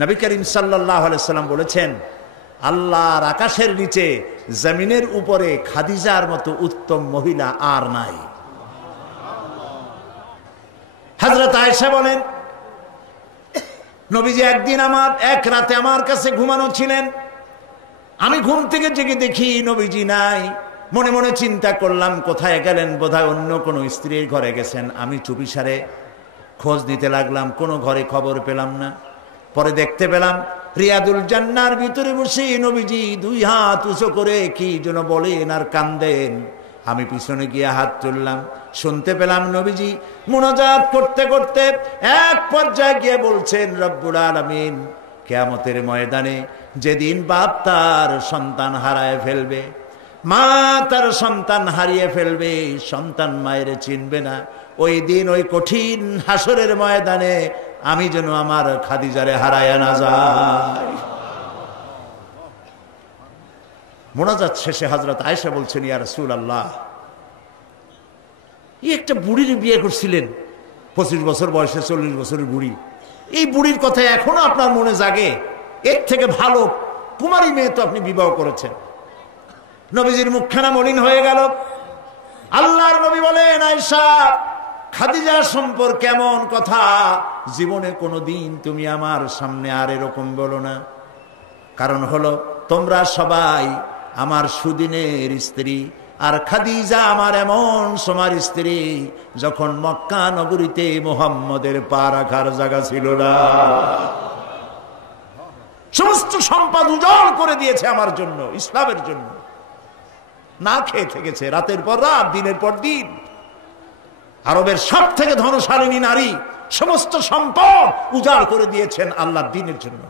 নবী করিম সাল্লাল্লাহু আলাইহি সাল্লাম বলেছেন, আল্লাহর আকাশের নিচে জমিনের উপরে খাদিজার মতো উত্তম মহিলা আর নাই। হযরত আয়েশা বলেন, নবীজি একদিন এক রাতে আমার কাছে ঘুমানো ছিলেন। আমি ঘুম থেকে জেগে দেখি নবীজি নাই। মনে মনে চিন্তা করলাম কোথায় গেলেন, বোধহয় অন্য কোনো স্ত্রীর ঘরে গেছেন। আমি চুপিসারে খোঁজ নিতে লাগলাম, কোনো ঘরে খবর পেলাম না। পরে দেখতে পেলাম রিয়াদুল জান্নার ভিতরে বসে নবীজি দুই হাত উঁচু করে কি যেন বলেন আর কান্দেন। আমি পিছনে গিয়ে হাত তুললাম, শুনতে পেলাম নবীজি মুনাজাত করতে করতে এক পর্যায়ে গিয়ে বলছেন, রব্বুল আলামিন, কিয়ামতের ময়দানে যেদিন বাপ তার সন্তান হারায় ফেলবে, মা তার সন্তান হারিয়ে ফেলবে, সন্তান মায়ের চিনবে না, ওই দিন ওই কঠিন হাসরের ময়দানে আমি যেন আমার খাদিজারে হারায় না যাই। মুনাজাত শেষে হযরত আয়েশা বলছেন, ইয়া রাসূলুল্লাহ, এই একটা বুড়ির বিয়ে করছিলেন, 25 বছর বয়সে 40 বছরের বুড়ি। এই বুড়ির কথা এখনো আপনার মনে জাগে? এর থেকে ভালো কুমারী মেয়ে তো আপনি বিবাহ করেছেন। নবীজির মুখখানা মলিন হয়ে গেল। আল্লাহর নবী বলেন, আয়েশা, খাদিজা সম্পর্কে এমন কথা জীবনে কোনোদিন তুমি আমার সামনে আর এরকম বলো না। কারণ হলো তোমরা সবাই আমার সুদিনের স্ত্রী, আর খাদিজা আমার এমন সময়ের স্ত্রী যখন মক্কা নগরীতে মুহাম্মদের পা রাখার জায়গা ছিল না। সমস্ত সম্পদ উজাড় করে দিয়েছে আমার জন্য, ইসলামের জন্য। না খেয়ে থেকেছে রাতের পর রাত, দিনের পর দিন। আরবের সব থেকে ধনশালিনী নারী, সমস্ত সম্পদ উজাড় করে দিয়েছেন আল্লাহর দ্বীনের জন্য।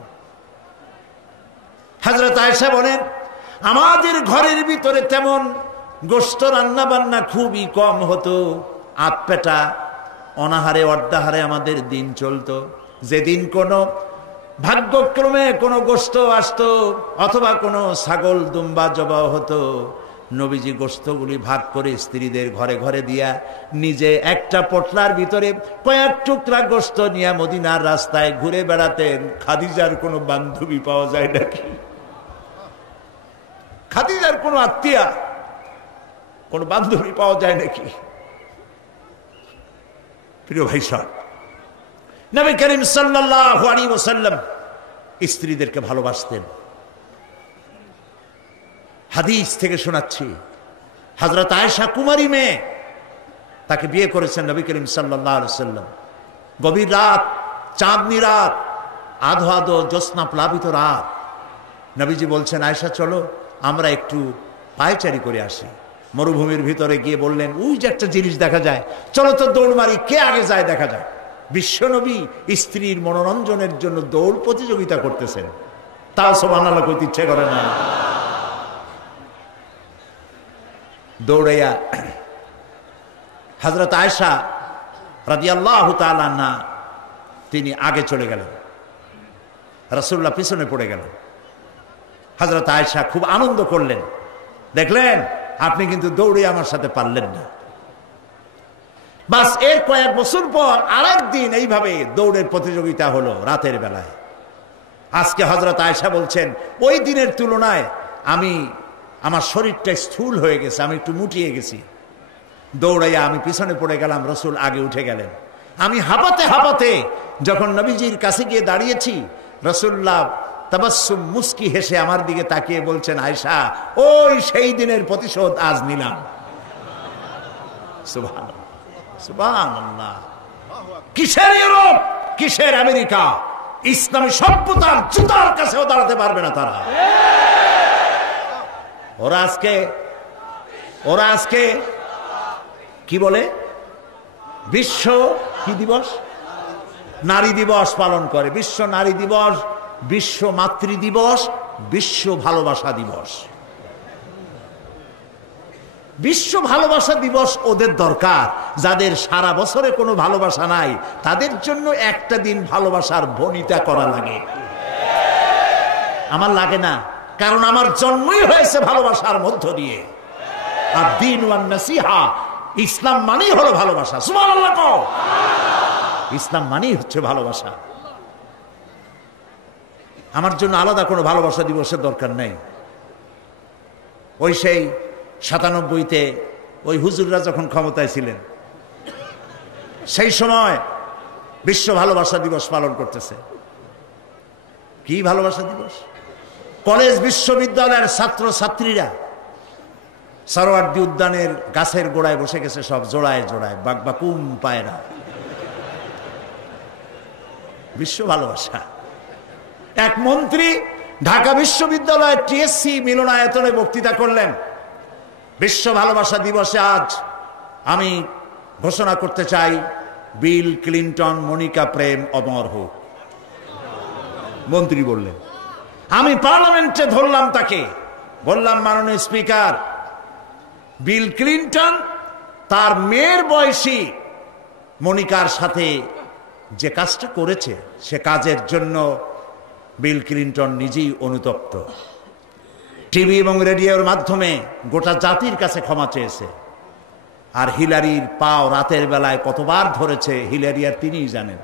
হযরত আয়েশা বলেন, আমাদের ঘরের ভিতরে তেমন গোশত রান্না বান্না খুবই কম হতো। আধপেটা অনাহারে অর্ধাহারে আমাদের দিন চলতো। যেদিন কোনো ভাগ্যক্রমে কোনো গোশত আসতো অথবা কোনো ছাগল দুম্বা জবাও হতো, নবীজি গোশতগুলি ভাগ করে স্ত্রীদের ঘরে ঘরে দিয়া নিজে একটা পটলার ভিতরে কয়েক টুকরা গোশত নিয়ে মদিনার রাস্তায় ঘুরে বেড়াতেন। খাদিজার কোনো বান্ধবী পাওয়া যায় নাকি? খাদিজার কোনো আত্মীয়া, কোনো বান্ধবী পাওয়া যায় নাকি? প্রিয় ভাই সাহেব, নবী করিম সাল্লাল্লাহু আলাইহি ওয়াসাল্লাম স্ত্রীদেরকে ভালোবাসতেন। হাদিস থেকে শোনাচ্ছি, হযরত আয়েশা কুমারী মেয়ে, তাকে বিয়ে করেছেন নবী করিম সাল্লাল্লাহু আলাইহি ওয়াসাল্লাম। গভীর রাত, চাঁদনি রাত, আধো আধো জ্যোৎস্না প্লাবিত রাত। নবীজি বলছেন, আয়েশা চলো আমরা একটু পায়চারি করে আসি। মরুভূমির ভিতরে গিয়ে বললেন, ওই যে একটা জিনিস দেখা যায়, চলো তো দৌড় মারি, কে আগে যায় দেখা যায়। বিশ্বনবী স্ত্রীর মনোরঞ্জনের জন্য দৌড় প্রতিযোগিতা করতেছেন, তাও সুবহানাল্লাহ কইতে ইচ্ছে করে না। দৌড়াইয়া হযরত আয়েশা রাদিয়াল্লাহু তাআলা আনহা তিনি আগে চলে গেলেন, রাসূলুল্লাহ পিছনে পড়ে গেলেন। হযরত আয়েশা খুব আনন্দ করলেন, দেখলেন আপনি কিন্তু দৌড়ে আমার সাথে পারলেন না। বাস এর কয়েক বছর পর আরেকদিন এইভাবে দৌড়ের প্রতিযোগিতা হলো রাতের বেলায়। আজকে হযরত আয়েশা বলছেন, ওই দিনের তুলনায় আমার শরীরটা স্থূল হয়ে গেছে, আমি একটু মুটিয়ে গেছি। দৌড়াইয়া আমি পিছনে পড়ে গেলাম, রাসূল আগে উঠে গেলেন। আমি হাঁপাতে হাঁপাতে যখন নবীজির কাছে গিয়ে দাঁড়িয়েছি, রাসূলুল্লাহ তাবাসসুম মুস্কি হেসে আমার দিকে তাকিয়ে বলছেন, আয়েশা, ওই সেই দিনের প্রতিশোধ আজ নিলাম। সুবহানাল্লাহ, সুবহানাল্লাহ। কিসের ইউরোপ, কিসের আমেরিকা, ইসলামী সভ্যতার জুতার কাছেও দাঁড়াতে পারবে না তারা। ওরা আজকে কি বলে, বিশ্ব কি দিবস, নারী দিবস পালন করে। বিশ্ব নারী দিবস, বিশ্ব মাতৃ দিবস, বিশ্ব ভালোবাসা দিবস। বিশ্ব ভালোবাসা দিবস ওদের দরকার, যাদের সারা বছরে কোনো ভালোবাসা নাই, তাদের জন্য একটা দিন ভালোবাসার বনিতা করা লাগে। আমার লাগে না, কারণ আমার জন্মই হয়েছে ভালোবাসার মধ্য দিয়ে। আর দ্বীন ওয়ান নাসিহা, ইসলাম মানেই হলো ভালোবাসা। সুবহানাল্লাহ, ইসলাম মানেই হচ্ছে ভালোবাসা। আমার জন্য আলাদা কোনো ভালোবাসা দিবসের দরকার নেই। ওই সেই 97-তে ওই হুজুররা যখন ক্ষমতায় ছিলেন, সেই সময় বিশ্ব ভালোবাসা দিবস পালন করতেছে। কি ভালোবাসা দিবস? কলেজ বিশ্ববিদ্যালয়ের ছাত্র ছাত্রীরা সরোয়ার্দী উদ্যানের গাছের গোড়ায় বসে গেছে, সব জোড়ায় জোড়ায় বাকবাকুম পায়রা। বিশ্ব ভালোবাসা। এক মন্ত্রী ঢাকা বিশ্ববিদ্যালয়ের টিএসসি মিলনায়তনে বক্তৃতা করলেন, বিশ্ব ভালোবাসা দিবসে আজ আমি ঘোষণা করতে চাই, বিল ক্লিন্টন মনিকা প্রেম অমর হোক। মন্ত্রী বললেন। আমি পার্লামেন্টে ধরলাম তাকে, বললাম, মাননীয় স্পিকার, বিল ক্লিন্টন তার মেয়ের বয়সী মনিকার সাথে যে কাজটা করেছে, সে কাজের জন্য বিল ক্লিন্টন নিজেই অনুতপ্ত। টিভি এবং রেডিওর মাধ্যমে গোটা জাতির কাছে ক্ষমা চেয়েছে। আর হিলারির পাও রাতের বেলায় কতবার ধরেছে, হিলারি আর তিনিই জানেন।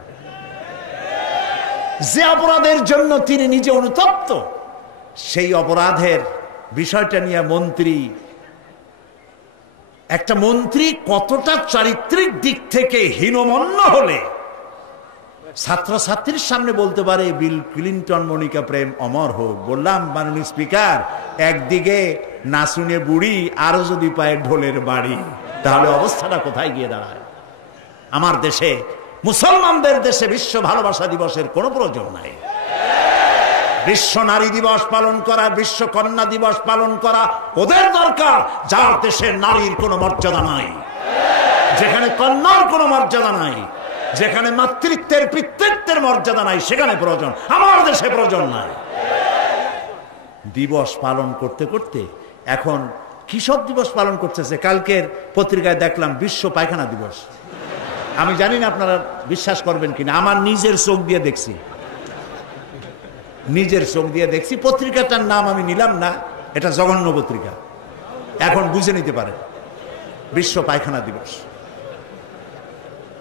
যে অপরাধের জন্য তিনি নিজে অনুতপ্ত, সেই অপরাধের বিষয়টা নিয়ে একটা মন্ত্রী কতটা চারিত্রিক দিক থেকে হীনমন্য হলে ছাত্রছাত্রীর সামনে বলতে পারে, বিল ক্লিন্টন মনিকা প্রেম অমর হোক। বললাম, মাননীয় স্পিকার, একদিকে নাচুনে বুড়ি, আরো যদি পায় ঢোলের বাড়ি, তাহলে অবস্থাটা কোথায় গিয়ে দাঁড়ায়? আমার দেশে, মুসলমানদের দেশে বিশ্ব ভালোবাসা দিবসের কোনো প্রয়োজন নাই। বিশ্ব নারী দিবস পালন করা, বিশ্ব কন্যা দিবস পালন করা ওদের দরকার, যার দেশে নারীর কোনো মর্যাদা নাই, যেখানে কন্যার কোনো মর্যাদা নাই, যেখানে মাতৃত্বের পিতৃত্বের মর্যাদা নাই, সেখানে প্রয়োজন। আমার দেশে প্রয়োজন নাই। দিবস পালন করতে করতে এখন কিসব দিবস পালন করতেছে। কালকের পত্রিকায় দেখলাম বিশ্ব পায়খানা দিবস। আমি জানি না আপনারা বিশ্বাস করবেন কিনা, আমার নিজের চোখ দিয়ে দেখছি, পত্রিকাটার নাম আমি নিলাম না, এটা জঘন্য পত্রিকা, এখন বুঝে নিতে পারেন। বিশ্ব পায়খানা দিবস,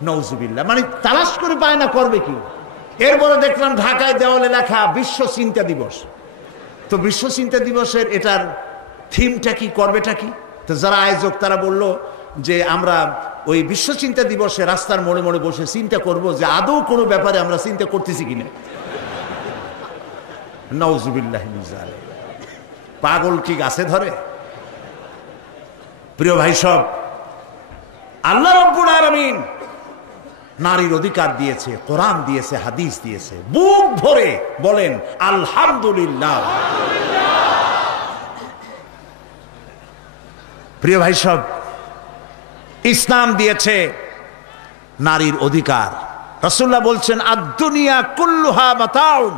নওজুবিল্লাহ, মানে তালাশ করে পায় না, করবে কি? এরপরে দেখলাম ঢাকায় দেওয়ালে লেখা বিশ্ব চিন্তা দিবস। তো বিশ্ব চিন্তা দিবসের এটার থিমটা কি, করবেটা কি? তো যারা আয়োজক তারা বলল যে আমরা ওই বিশ্ব চিন্তা দিবসে রাস্তার মোড়ে মোড়ে বসে চিন্তা করব যে আদৌ কোনো ব্যাপারে আমরা চিন্তা করতেছি কিনা। নাউজুবিল্লাহ, পাগল কি গাছে ধরে? প্রিয় ভাই সব, আল্লাহ রাব্বুল আলামিন নারীর অধিকার দিয়েছে, কোরআন দিয়েছে, হাদিস দিয়েছে। বুক ভরে বলেন আলহামদুলিল্লাহ। প্রিয় ভাই সব, ইসলাম দিয়েছে নারীর অধিকার। রাসূলুল্লাহ বলছেন, আদ-দুনিয়া কুল্লুহা মাতাউন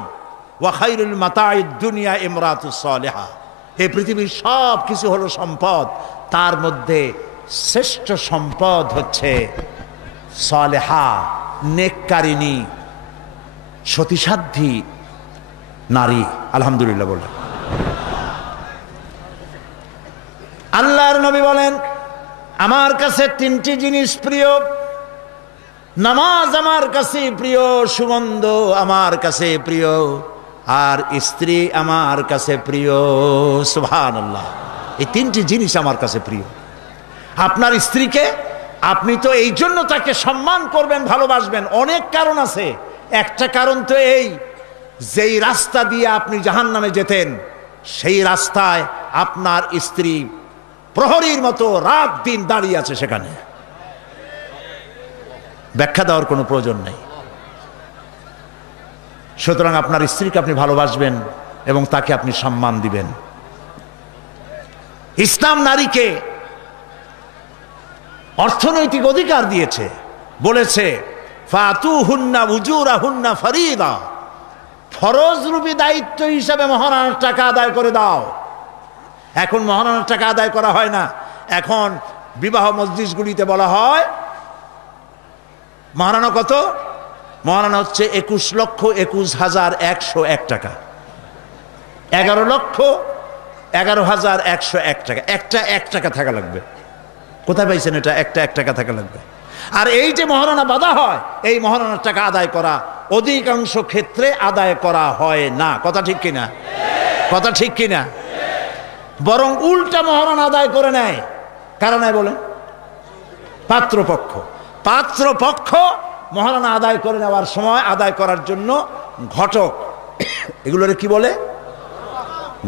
ওয়া খায়রুল মাতাইদ দুনিয়া ইমরাতুস সালিহা। এই পৃথিবীর সব কিছু হলো সম্পদ, তার মধ্যে শ্রেষ্ঠ সম্পদ হচ্ছে সালেহা, নেককারিনী, সতীসাধ্যী নারী। আলহামদুলিল্লাহ বলেন। আল্লাহর নবী বলেন, আমার কাছে তিনটি জিনিস প্রিয়, নামাজ আমার কাছে প্রিয়, সুগন্ধ আমার কাছে প্রিয়, আর স্ত্রী আমার কাছে প্রিয়। সুবহানাল্লাহ, এই তিনটি জিনিস আমার কাছে প্রিয়। আপনার স্ত্রীকে আপনি তো এই জন্য তাকে সম্মান করবেন, ভালোবাসবেন, অনেক কারণ আছে। একটা কারণ তো এই, যেই রাস্তা দিয়ে আপনি জাহান্নামে যেতেন, সেই রাস্তায় আপনার স্ত্রী প্রহরীর মতো রাত দিন দাঁড়িয়ে আছে, সেখানে ব্যাখ্যা দেওয়ার কোনো প্রয়োজন নেই। সুতরাং আপনার স্ত্রীকে আপনি ভালোবাসবেন এবং তাকে আপনি সম্মান দিবেন। ইসলাম নারীকে অর্থনৈতিক অধিকার দিয়েছে, বলেছে ফাতুহুন্না উজুরাহুন্না ফরিদা, ফরজরূপী দায়িত্ব হিসাবে মহারানার টাকা আদায় করে দাও। এখন মহারানার টাকা আদায় করা হয় না, এখন বিবাহ মজলিসগুলিতে বলা হয় মহারানা কত? মহারানা হচ্ছে 21,21,101 টাকা, 11,11,101 টাকা। একটা 1 টাকা থাকা লাগবে। কোথায় পাইছেন এটা? একটা 1 টাকা থাকা লাগবে। আর এই যে মহারানা বাঁধা হয়, এই মহারানার টাকা আদায় করা অধিকাংশ ক্ষেত্রে আদায় করা হয় না। কথা ঠিক কিনা? কথা ঠিক কিনা? বরং উল্টা মহারণা আদায় করে নেয়। কারণ বলেন পাত্রপক্ষ। পাত্রপক্ষ মহারণা আদায় করে নেওয়ার সময় আদায় করার জন্য ঘটক, এগুলোর কি বলে?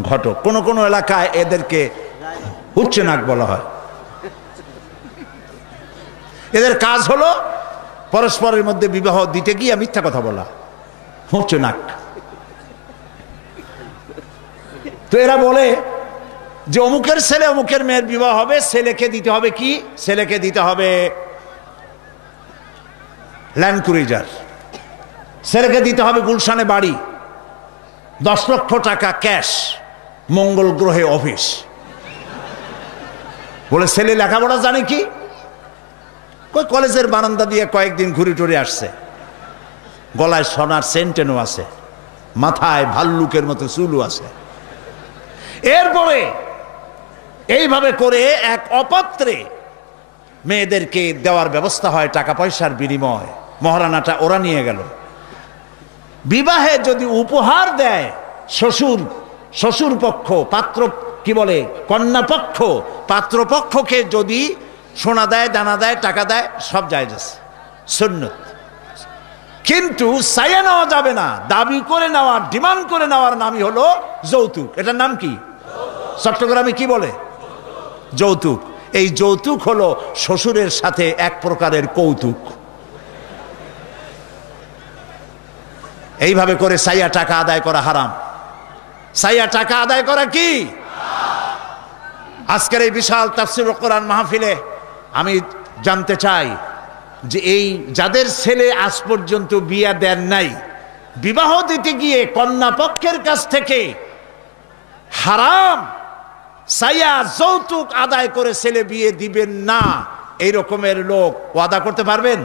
ঘটক। কোন কোন এলাকায় এদেরকে উচ্চনাক বলা হয়। এদের কাজ হলো পরস্পরের মধ্যে বিবাহ দিতে গিয়ে মিথ্যা কথা বলা, উচ্চনাক। তো এরা বলে যে অমুকের ছেলে অমুকের মেয়ের বিবাহ হবে, ছেলেকে দিতে হবে কি? ছেলেকে দিতে হবে ল্যান্ড ক্রুইজার, ছেলেকে দিতে হবে গুলশানে বাড়ি, 10 লক্ষ টাকা ক্যাশ, মঙ্গল গ্রহে অফিস। বলে ছেলে লেখাপড়া জানে কি? কলেজের বারান্দা দিয়ে কয়েকদিন ঘুরে টুরে আসছে, গলায় সোনার সেন্টেনও আছে, মাথায় ভাল্লুকের মতো চুলও আছে। এরপরে এইভাবে করে এক অপাত্রে মেয়েদেরকে দেওয়ার ব্যবস্থা হয় টাকা পয়সার বিনিময়। মহারানাটা ওরা নিয়ে গেল। বিবাহে যদি উপহার দেয় শ্বশুর, শ্বশুর পক্ষ, পাত্র কি বলে কন্যা পক্ষ, পাত্রপক্ষকে যদি সোনা দেয়, দানা দেয়, টাকা দেয়, সব জায়েজ আছে, সুন্নত। কিন্তু চাইয়া নেওয়া যাবে না। দাবি করে নেওয়া, ডিমান্ড করে নেওয়ার নামই হলো যৌতুক। এটার নাম কি? চট্টগ্রামে কি বলে? যৌতুক। এই যৌতুক হলো শ্বশুরের সাথে এক প্রকারের কৌতুক। এইভাবে করে চাইয়া টাকা আদায় করা হারাম। চাইয়া টাকা আদায় করা কি? আজকের এই বিশাল তাফসীরুল কোরআন মাহফিলে আমি জানতে চাই যে এই যাদের ছেলে আজ পর্যন্ত বিয়ে দেন নাই, বিবাহ দিতে গিয়ে কন্যা পক্ষের কাছ থেকে হারাম চাইয়া যৌতুক আদায় করে ছেলে বিয়ে দিবেন না, এই রকমের লোক ওয়াদা করতে পারবেন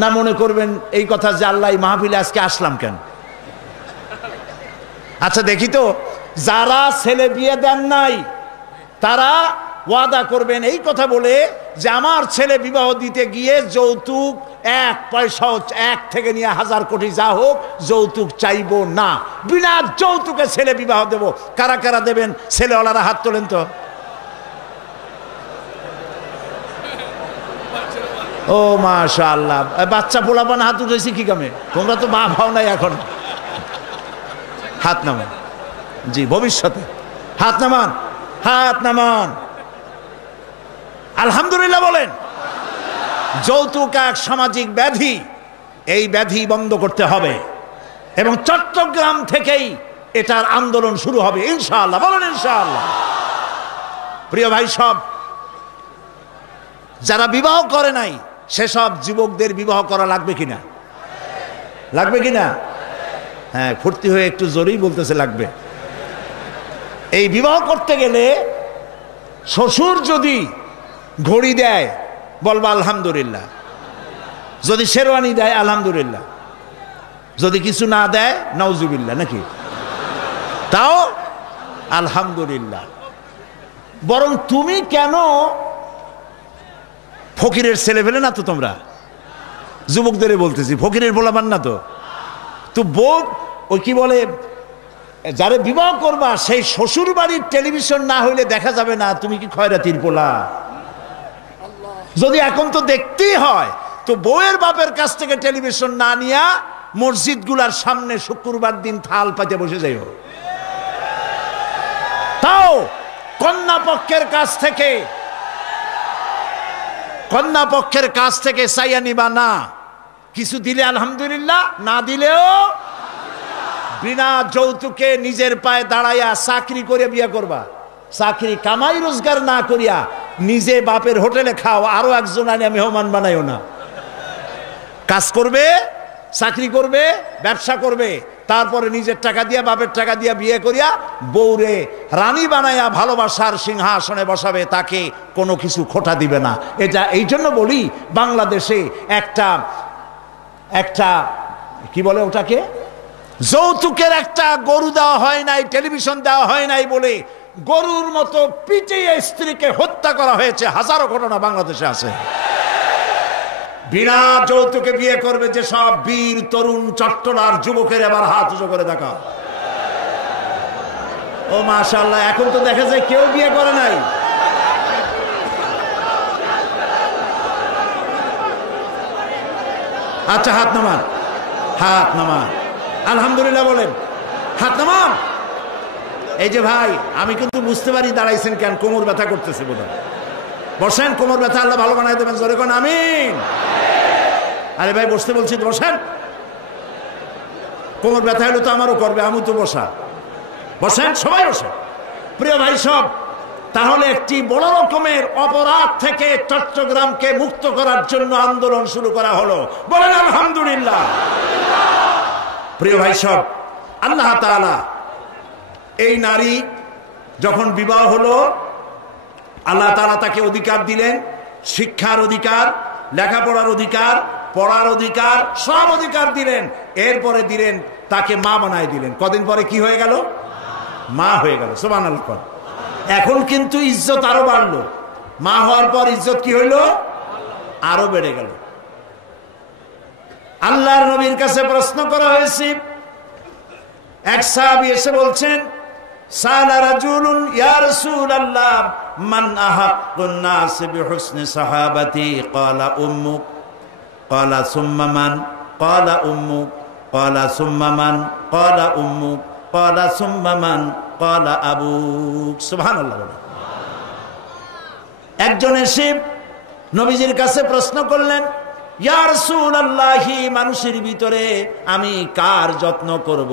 না? মনে করবেন এই কথা যে আল্লাহ মাহফিলে আজকে আসলাম কেন? আচ্ছা দেখি তো, যারা ছেলে বিয়ে দেন নাই তারা ওয়াদা করবেন এই কথা বলে যে আমার ছেলে বিবাহ দিতে গিয়ে যৌতুক এক পয়সাও, 1 থেকে নিয়ে 1000 কোটি যা হোক, যৌতুক চাইবো না, বিনা যৌতুকে ছেলে বিবাহ দেব। কারা কারা দেবেন? ছেলেওয়ালারা হাত তোলেন তো। ও মাশাআল্লাহ, বাচ্চা পোলাপান হাত উঠেছি কি কামে? তোমরা তো মা ভাও নাই এখন। হাত নামান। জি, ভবিষ্যতে হাত নামান, হাত নামান। আলহামদুলিল্লাহ বলেন। যৌতুক এক সামাজিক ব্যাধি, এই ব্যাধি বন্ধ করতে হবে এবং চট্টগ্রাম থেকেই এটার আন্দোলন শুরু হবে ইনশাআল্লাহ। বলেন ইনশাআল্লাহ। প্রিয় ভাই, সব যারা বিবাহ করে নাই সেসব যুবকদের বিবাহ করা লাগবে কিনা? লাগবে কিনা? হ্যাঁ, ফুর্তি হয়ে একটু জোরেই বলতেছে লাগবে। এই বিবাহ করতে গেলে শ্বশুর যদি ঘড়ি দেয় বলবা আলহামদুলিল্লাহ, যদি শেরওয়ানি দেয় আলহামদুলিল্লাহ, যদি কিছু না দেয় নাউজুবিল্লাহ, নাকি? তাও আলহামদুলিল্লাহ। বরং তুমি কেন ফকিরের ছেলে ফেলে না তো? তোমরা যুবকদের বলতেছি, ফকিরের বলাবান না তো। তো বউ ওই কি বলে, যারা বিবাহ করবা সেই শ্বশুর বাড়ির টেলিভিশন না হইলে দেখা যাবে না তুমি কি খয়রাতির পোলা। যদি এখন তো দেখতেই হয়, তো বউয়ের বাপের কাছ থেকে টেলিভিশন না নিয়া মসজিদ গুলার সামনে শুক্রবার দিন থাল পাতে বসে যাইও। তাও কন্যা পক্ষের কাছ থেকে চাইয়া নিবা না। কিছু দিলে আলহামদুলিল্লাহ, না দিলেও বিনা যৌতুকে নিজের পায়ে দাঁড়াইয়া চাকরি করে বিয়ে করবা। চাকরি কামাই রোজগার না করিয়া নিজে বাপের হোটেলে খাও, আরো একজন আনিয়া মেহমান বানাইও না। কাজ করবে, চাকরি করবে, ব্যবসা করবে, তারপরে নিজের টাকা দিয়া, বাপের টাকা দিয়া বিয়ে করিয়া বউরে রানী বানাইয়া ভালোবাসার সিংহাসনে বসাবে, তাকে কোনো কিছু খোটা দিবে না। এটা এই জন্য বলি, বাংলাদেশে একটা কি বলে ওটাকে, যৌতুকের একটা গরু দেওয়া হয় নাই, টেলিভিশন দেওয়া হয় নাই বলে গরুর মতো পিটিয়ে স্ত্রীকে হত্যা করা হয়েছে। হাজারো ঘটনা বাংলাদেশে আছে। বিনা যৌতুকে বিয়ে করবে যে সব বীর তরুণ চট্টলার যুবকের এবার হাত উঁচু করে দেখা। ও মাশাআল্লাহ, এখন তো দেখা যায় কেউ বিয়ে করে নাই। আচ্ছা, হাত নামান, হাত নামান, আলহামদুলিল্লাহ বলেন, হাত নামান। এই যে ভাই, আমি কিন্তু বুঝতে পারি দাঁড়াইছেন কেন, কোমর ব্যথা করতেছে বোধহয়। বসেন, কোমর ব্যথা আল্লাহ ভালো বানাই দেবেন, জোরে কোন আমিন। আরে ভাই বসতে বলছি, বসেন। কোমর ব্যথা হলে তো আমারও করবে, আমি তো বসা। বসেন, সবাই বসেন। প্রিয় ভাই সব, তাহলে একটি বড় রকমের অপরাধ থেকে চট্টগ্রামকে মুক্ত করার জন্য আন্দোলন শুরু করা হলো, বলেন আলহামদুলিল্লাহ। প্রিয় ভাই সব, আল্লাহ তাআলা এই নারী যখন বিবাহ হলো, আল্লাহ তাআলা তাকে অধিকার দিলেন, শিক্ষার অধিকার, লেখাপড়ার অধিকার, পড়ার অধিকার, সব অধিকার দিলেন। এরপরে দিলেন তাকে মা বানায় দিলেন। কদিন পরে কি হয়ে গেল? মা হয়ে গেল। সুবহানাল্লাহ। এখন কিন্তু ইজ্জত আরো বাড়লো। মা হওয়ার পর ইজ্জত কি হইল? আরো বেড়ে গেল। আল্লাহর নবীর কাছে প্রশ্ন করা হয়েছে। এক সাহাবী এসে বলছেন, সালা রাজুলুন ইয়া রাসূলুল্লাহ মান আহাক্কুন নাস বিহুসনি সাহাবাতি ক্বালা উম্মুক ক্বালা সুম্মা মান ক্বালা উম্মুক ক্বালা সুম্মা মান ক্বালা উম্মুক ক্বালা সুম্মা মান ক্বালা আবুক। সুবহানাল্লাহ। একজন এসে নবীজির কাছে প্রশ্ন করলেন, ইয়া রাসূলুল্লাহ, মানুষের ভিতরে আমি কার যত্ন করব,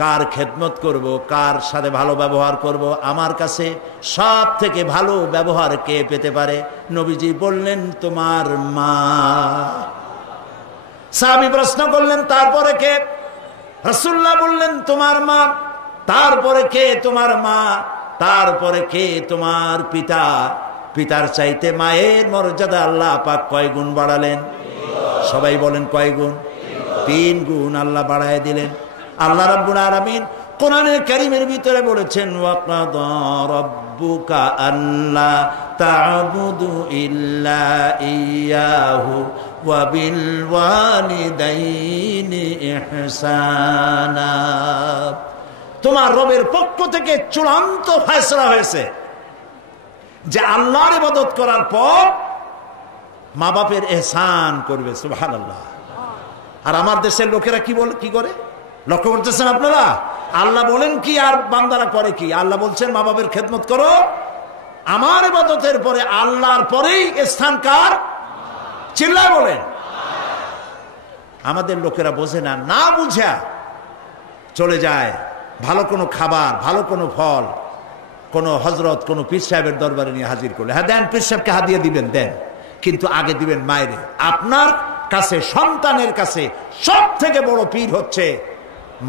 কার খেদমত করব, কার সাথে ভালো ব্যবহার করব, আমার কাছে সব থেকে ভালো ব্যবহার কে পেতে পারে? নবীজি বললেন, তোমার মা। সাহাবী প্রশ্ন করলেন, তারপরে কে? রাসূলুল্লাহ বললেন, তোমার মা। তারপরে কে? তোমার মা। তারপরে কে? তোমার পিতা। পিতার চাইতে মায়ের মর্যাদা আল্লাহ পাক কয় গুণ বাড়ালেন? সবাই বলেন কয় গুণ? 3 গুণ আল্লাহ বাড়ায় দিলেন। আল্লাহ রাব্বুল আলামিন কোরআনের কারীমের ভিতরে বলেছেন, ওয়াকাদা রাব্বুকা আল্লা তা'বুদু ইল্লা ইয়াহু ওয়া বিল ওয়ালিদাইনি ইহসানা। তোমার রবের পক্ষ থেকে চূড়ান্ত ফয়সালা হয়েছে যে আল্লাহর ইবাদত করার পর মা বাপের ইহসান করবে। সুবহানাল্লাহ। আর আমার দেশের লোকেরা কি বলে, কি করে? লক্ষ্য করতেছেন আপনারা? আল্লাহ বলেন কি আর বান্দারা করে কি? আল্লাহ বলছেন মা বাবার খেদমত করো। আমার ইবাদতের পরে আল্লাহর পরেই স্থান কার? চিল্লায় বলেন। আমাদের লোকেরা বোঝে না, না বুঝা চলে যায় ভালো কোনো খাবার, ভালো কোনো ফল কোনো হযরত, কোনো পীর সাহেবের দরবারে নিয়ে হাজির করলে, হ্যাঁ দেন, পীর সাহেবকে হাদিয়া দিবেন, দেন, কিন্তু আগে দিবেন মায়েরে। আপনার কাছে, সন্তানের কাছে সব থেকে বড় পীর হচ্ছে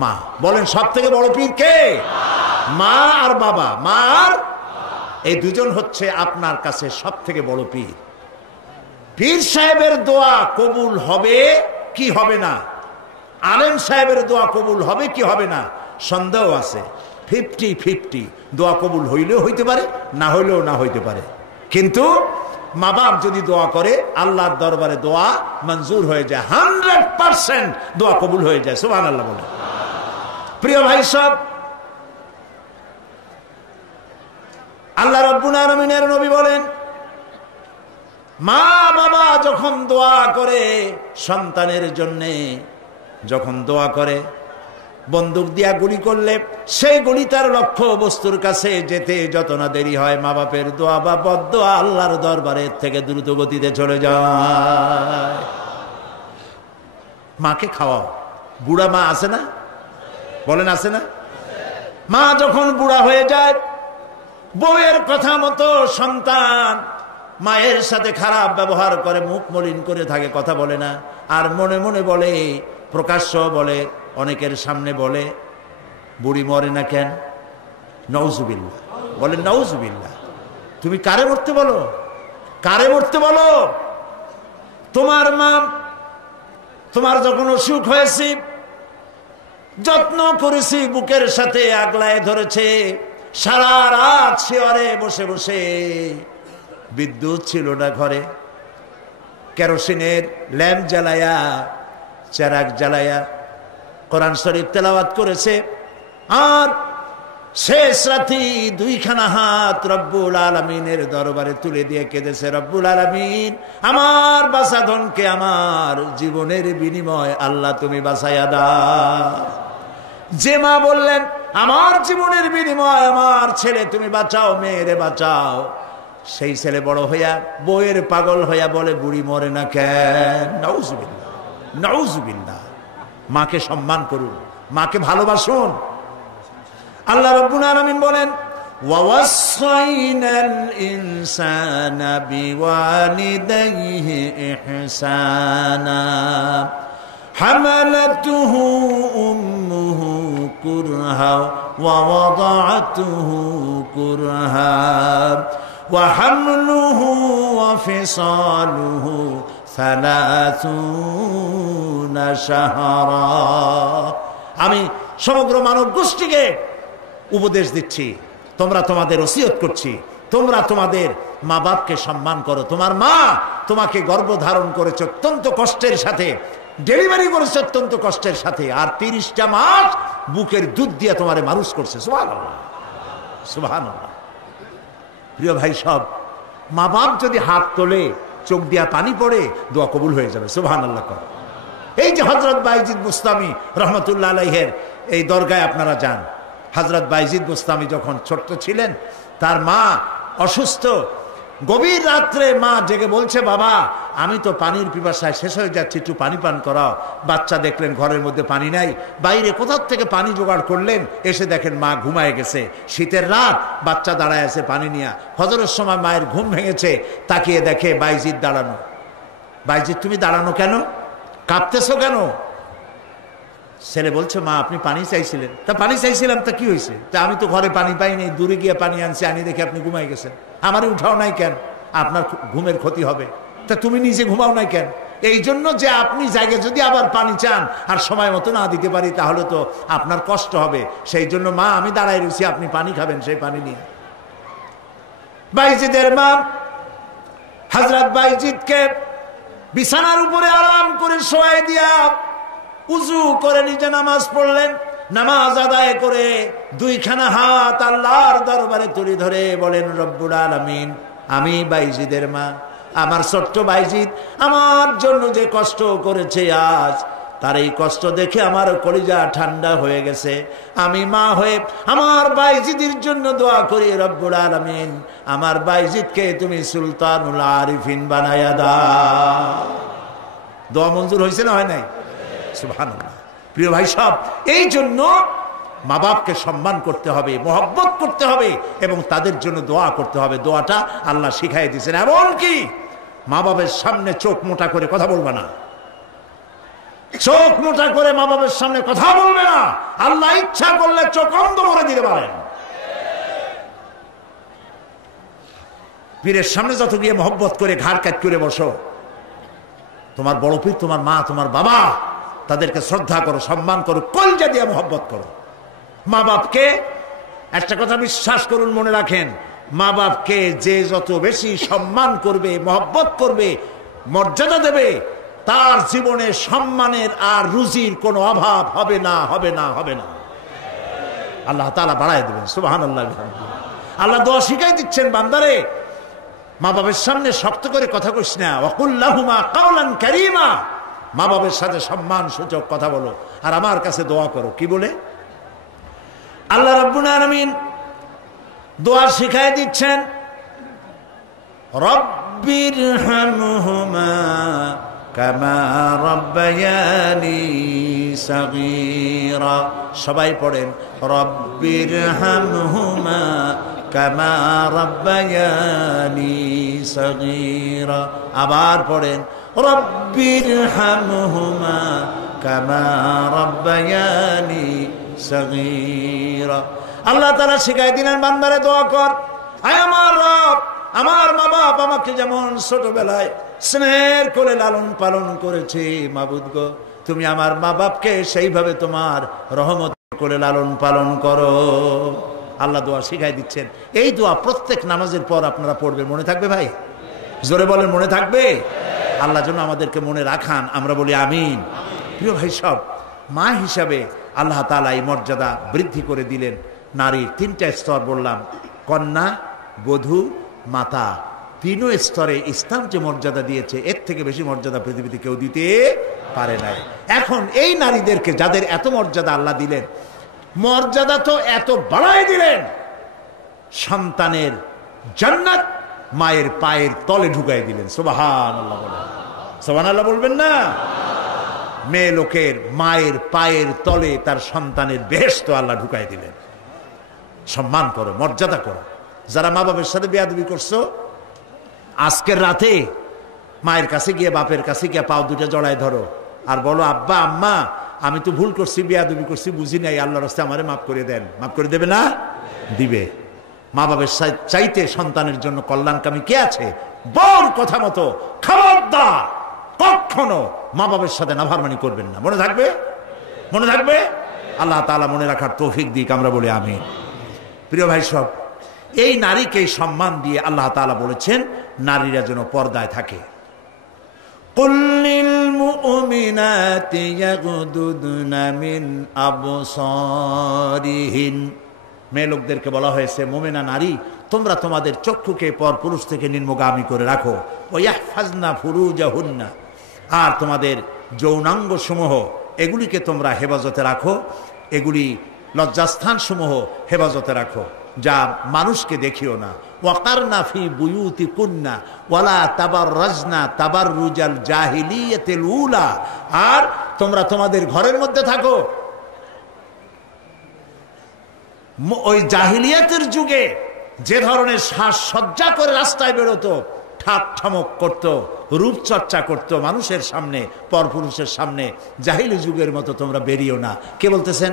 মা। বলেন সব থেকে বড় পীর কে? মা আর বাবা। মা আর এই দুজন হচ্ছে আপনার কাছে সব থেকে বড় পীর। পীর সাহেবের দোয়া কবুল হবে কি হবে না, আলেম সাহেবের দোয়া কবুল হবে কি হবে না, সন্দেহ আছে। 50-50। দোয়া কবুল হইলেও হইতে পারে, না হইলেও না হইতে পারে। কিন্তু মা বাপ যদি দোয়া করে, আল্লাহর দরবারে দোয়া মঞ্জুর হয়ে যায়। 100% দোয়া কবুল হয়ে যায়। সুবহানাল্লাহ বলে। প্রিয় ভাই সব, আল্লাহ রাব্বুল আলামিনের নবী বলেন, মা বাবা যখন দোয়া করে সন্তানের জন্যে, যখন দোয়া করে, বন্দুক দিয়া গুলি করলে সেই গুলি তার লক্ষ্য বস্তুর কাছে যেতে যত না দেরি হয়, মা বাপের দোয়া বা বদদোয়া আল্লাহর দরবারের থেকে দ্রুত গতিতে চলে যায়। মাকে খাওয়াও। বুড়া মা আছে না? বলেন আছে না? মা যখন বুড়া হয়ে যায়, বউয়ের কথা মতো সন্তান মায়ের সাথে খারাপ ব্যবহার করে, মুখ মলিন করে থাকে, কথা বলে না, আর মনে মনে বলে, প্রকাশ্য বলে, অনেকের সামনে বলে, বুড়ি মরে না কেন? নাউজুবিল্লাহ। বলেন নাউজুবিল্লাহ। তুমি কারে মরতে বলো? কারে মরতে বলো? তোমার মা, তোমার যখন অসুখ হয়েছে, যত্ন করেছি, বুকের সাথে আগলায় ধরেছে, সারা রাত শেয়ারে বসে বসে, বিদ্যুৎ ছিল না ঘরে, কেরোসিনের ল্যাম্প জ্বালায়া, চেরাগ জ্বালায়া কোরআন শরীফ তেলাওয়াত করেছে। আর শেষ রাতি দুইখানা হাত রব্বুল আলামিনের দরবারে তুলে দিয়ে কেঁদেছে, রব্বুল আলামিন আমার বাঁচাধনকে আমার জীবনের বিনিময় আল্লাহ তুমি বাঁচাইয়া দাও। যে মা বললেন আমার জীবনের বিনিময় আমার ছেলে তুমি বাঁচাও, মেয়েরে বাঁচাও, সেই ছেলে বড় হইয়া বউয়ের পাগল হইয়া বলে বুড়ি মরে না কেন। নাউজুবিল্লাহ, নাউজুবিল্লাহ। মাকে সম্মান করুন, মাকে ভালোবাসুন। আল্লাহ রাব্বুল আলামিন বলেন ওয়াওয়াসাইনাল ইনসানা বিওয়ালিদাইহি ইহসানা হামালাতুহু উম্মুহু কুরহা ওয়া ওয়াদাআতুহু কুরহা ওয়া হামলুহু ওয়া ফিসালুহু 30 শাহরা। আমি সমগ্র মানব গোষ্ঠীকে উপদেশ দিচ্ছি, তোমরা তোমাদের ওসিয়ত করছি, তোমরা তোমাদের মা বাপকে সম্মান করো। তোমার মা তোমাকে গর্ভধারণ করেছে অত্যন্ত কষ্টের সাথে, ডেলিভারি করেছে অত্যন্ত কষ্টের সাথে, আর 30টা মাস বুকের দুধ দিয়ে তোমারে মানুষ করছে। সুবহানাল্লাহ, সুবহানাল্লাহ। প্রিয় ভাই সব, মা বাপ যদি হাত তোলে, চোখ দিয়া পানি পড়ে, দোয়া কবুল হয়ে যাবে। সুবহানাল্লাহ। এই যে হযরত বাইজিদ বুস্তামি রহমতুল্লাহ আলাইহির এই দরগায় আপনারা যান। হযরত বাইজিদ বুস্তামি যখন ছোট্ট ছিলেন, তার মা অসুস্থ, গভীর রাত্রে মা জেগে বলছে বাবা আমি তো পানির পিপাসায় শেষ হয়ে যাচ্ছি, একটু পানি পান করাও। বাচ্চা দেখলেন ঘরের মধ্যে পানি নাই, বাইরে কোথাও থেকে পানি জোগাড় করলেন, এসে দেখেন মা ঘুমায় গেছে। শীতের রাত, বাচ্চা দাঁড়ায় আছে পানি নিয়ে। ফজরের সময় মায়ের ঘুম ভেঙেছে, তাকিয়ে দেখে বাইজিদ দাঁড়ানো। বাইজিদ তুমি দাঁড়ানো কেন, কাঁপতেছো কেন? ছেলে বলছে মা আপনি পানি চাইছিলেন। তা পানি চাইছিলাম, তা কি হয়েছে? তা আমি তো ঘরে পানি পাই নাই, দূরে গিয়ে পানি আনছি, আনি দেখে আপনি ঘুমাই গেছেন, আমারে উঠাও নাই কেন? আপনার ঘুমের ক্ষতি হবে। তা তুমি নিজে ঘুমাও নাই কেন? এই জন্য যে আপনি জায়গায় যদি আবার পানি চান আর সময় মতো না দিতে পারি, তাহলে তো আপনার কষ্ট হবে। সেই জন্য মা আমি দাঁড়াই রয়েছি, আপনি পানি খাবেন, সেই পানি নিয়ে। বাইজিদের মা হযরত বাইজিদকে বিছানার উপরে আরাম করে শোয়াই দিয়া উযু করে নিজে নামাজ পড়লেন। নামাজ আদায় করে দুইখানা হাত আল্লাহর দরবারে তুলে ধরে বলেন রব্বুল আলামিন আমি বাইজিদের মা, আমার ছোট্ট বাইজিদ আমার জন্য যে কষ্ট করেছে আজ, তার এই কষ্ট দেখে আমার কলিজা ঠান্ডা হয়ে গেছে। আমি মা হয়ে আমার বাইজিদের জন্য দোয়া করি রব্বুল আলামিন আমার বাইজিদকে তুমি সুলতানুল আরিফিন বানায়া দাও। দোয়া মঞ্জুর হয়েছে না হয় নাই? সুবহানাল্লাহ। প্রিয় ভাই সব, এই জন্য মা বাপকে সম্মান করতে হবে, মহব্বত করতে হবে এবং তাদের জন্য দোয়া করতে হবে। দোয়াটা আল্লাহ শিখাই দিয়েছেন। এমনকি মা বাবার সামনে চোখ মোটা করে কথা বলবে না, চোখ মোটা করে মা বাবার সামনে কথা বলবে না। আল্লাহ ইচ্ছা করলে চোখ অন্ধ করে দিতে পারেন। পীরের সামনে যত গিয়ে মহব্বত করে ঘাড় কাট করে বসো, তোমার বড় পীর, তোমার মা, তোমার বাবা, তাদেরকে শ্রদ্ধা করো, সম্মান করো, কলজা দিয়ে মহব্বত করো। মা বাপকে একটা কথা বিশ্বাস করুন, মনে রাখেন, মা বাপকে যে যত বেশি সম্মান করবে, মহব্বত করবে, মর্যাদা দেবে, তার জীবনে সম্মানের আর রুজির কোনো অভাব হবে না, হবে না, হবে না। আল্লাহ তাআলা বাড়ায় দেবেন। সুবহানাল্লাহ। আল্লাহ দোয়া শিখাই দিচ্ছেন বান্দারে, মা বাবার সামনে শক্ত করে কথা কইস না, ওয়াকুল লাহুমা কাওলান কারীমা, মা বাবার সাথে সম্মান সূচক কথা বলো আর আমার কাছে দোয়া করো। কি বলে? আল্লাহ রাব্বুল আলামিন দোয়া শিখাই দিচ্ছেন, রব্বিরহামহুমা কামা রাব্বায়ানি সাগীরা। সবাই পড়েন রব্বিরহামহুমা কামা রাব্বায়ানি সাগীরা। আবার পড়েন রব্বিরহামহুমা কামা রাব্বায়ানি সাগীরা। আল্লাহ তাআলা শিখাই দিলেন বান্দারে দোয়া কর, আয় আমার রব, আমার মা বাপ আমাকে যেমন ছোটবেলায় স্নেহের করে লালন পালন করেছে, মাবুদ গো তুমি আমার মা বাপকে সেইভাবে তোমার রহমত করে লালন পালন করো। আল্লাহ দোয়া শিখাই দিচ্ছেন। এই দোয়া প্রত্যেক নামাজের পর আপনারা পড়বেন। মনে থাকবে ভাই? জোরে বলেন, মনে থাকবে? আল্লাহ যেন আমাদেরকে মনে রাখান, আমরা বলি আমিন। প্রিয় ভাই সব, মা হিসাবে আল্লাহ তাআলা এই মর্যাদা বৃদ্ধি করে দিলেন। নারীর 3টা স্তর বললাম, কন্যা, বধূ, মাতা। 3 স্তরে ইসলাম যে মর্যাদা দিয়েছে, এর থেকে বেশি মর্যাদা পৃথিবীতে কেউ দিতে পারে নাই। এখন এই নারীদেরকে যাদের এত মর্যাদা আল্লাহ দিলেন, মর্যাদা তো এত বাড়াই দিলেন, সন্তানের জান্নাত মায়ের পায়ের তলে ঢুকাই দিলেন। সুবহানাল্লাহ বলেন, সুবহানাল্লাহ বলবেন না? মেয়ে লোকের মায়ের পায়ের তলে তার সন্তানের বেহেশত আল্লাহ ঢুকাই দিলেন। সম্মান করো, মর্যাদা করো। যারা মা বাবার সাথে বেয়াদবি করছো, আজকের রাতে মায়ের কাছে গিয়ে, বাপের কাছে গিয়ে পাও দুটো জড়ায় ধরো আর বলো, আব্বা আম্মা আমি তো ভুল করছি, বেয়াদবি করছি, বুঝি নাই, আল্লাহর রাস্তায় আমারে মাফ করে দেন। মাফ করে দেবে না? দিবে। মা বাবার চাইতে সন্তানের জন্য কল্যাণকামী কে আছে? বউর কথা মতো খবরদার কখনো মা বাবার সাথে নাফরমানি করবেন না। মনে থাকবে? মনে থাকবে? আল্লাহ তাআলা মনে রাখার তৌফিক দিক, আমরা বলি আমিন। প্রিয় ভাই সব, এই নারীকে সম্মান দিয়ে আল্লাহ তাআলা বলেছেন নারীরা যেন পর্দায় থাকে। কুল্লিল মুমিনাতি ইয়াগুদুদনা মিন আবসারিহিন, মেয়ে লোকদেরকে বলা হয়েছে, মুমিনা নারী তোমরা তোমাদের চক্ষুকে পরপুরুষ থেকে নিম্নগামী করে রাখো। ওয়াহফাজনা ফুরুজাহুন্না, আর তোমাদের যৌনাঙ্গ সমূহ এগুলিকে তোমরা হেফাজতে রাখো, এগুলি লজ্জাস্থান সমূহ হেফাজতে রাখো, যা মানুষকে দেখিও না। ওয়াকারনা ফি বুয়ুতিকুন্না ওয়ালা তাবাররাজনা তাবাররুজাল জাহিলিয়াতিল উলা, আর তোমরা তোমাদের ঘরের মধ্যে থাকো ওই জাহিলিয়াতের যুগে যে ধরনের সাজসজ্জা করে রাস্তায় বেরোতো, ঠাট ঠমক করতো, রূপচর্চা করতো মানুষের সামনে, পরপুরুষের সামনে, জাহিলি যুগের মতো তোমরা বেরিও না। কে বলতেছেন?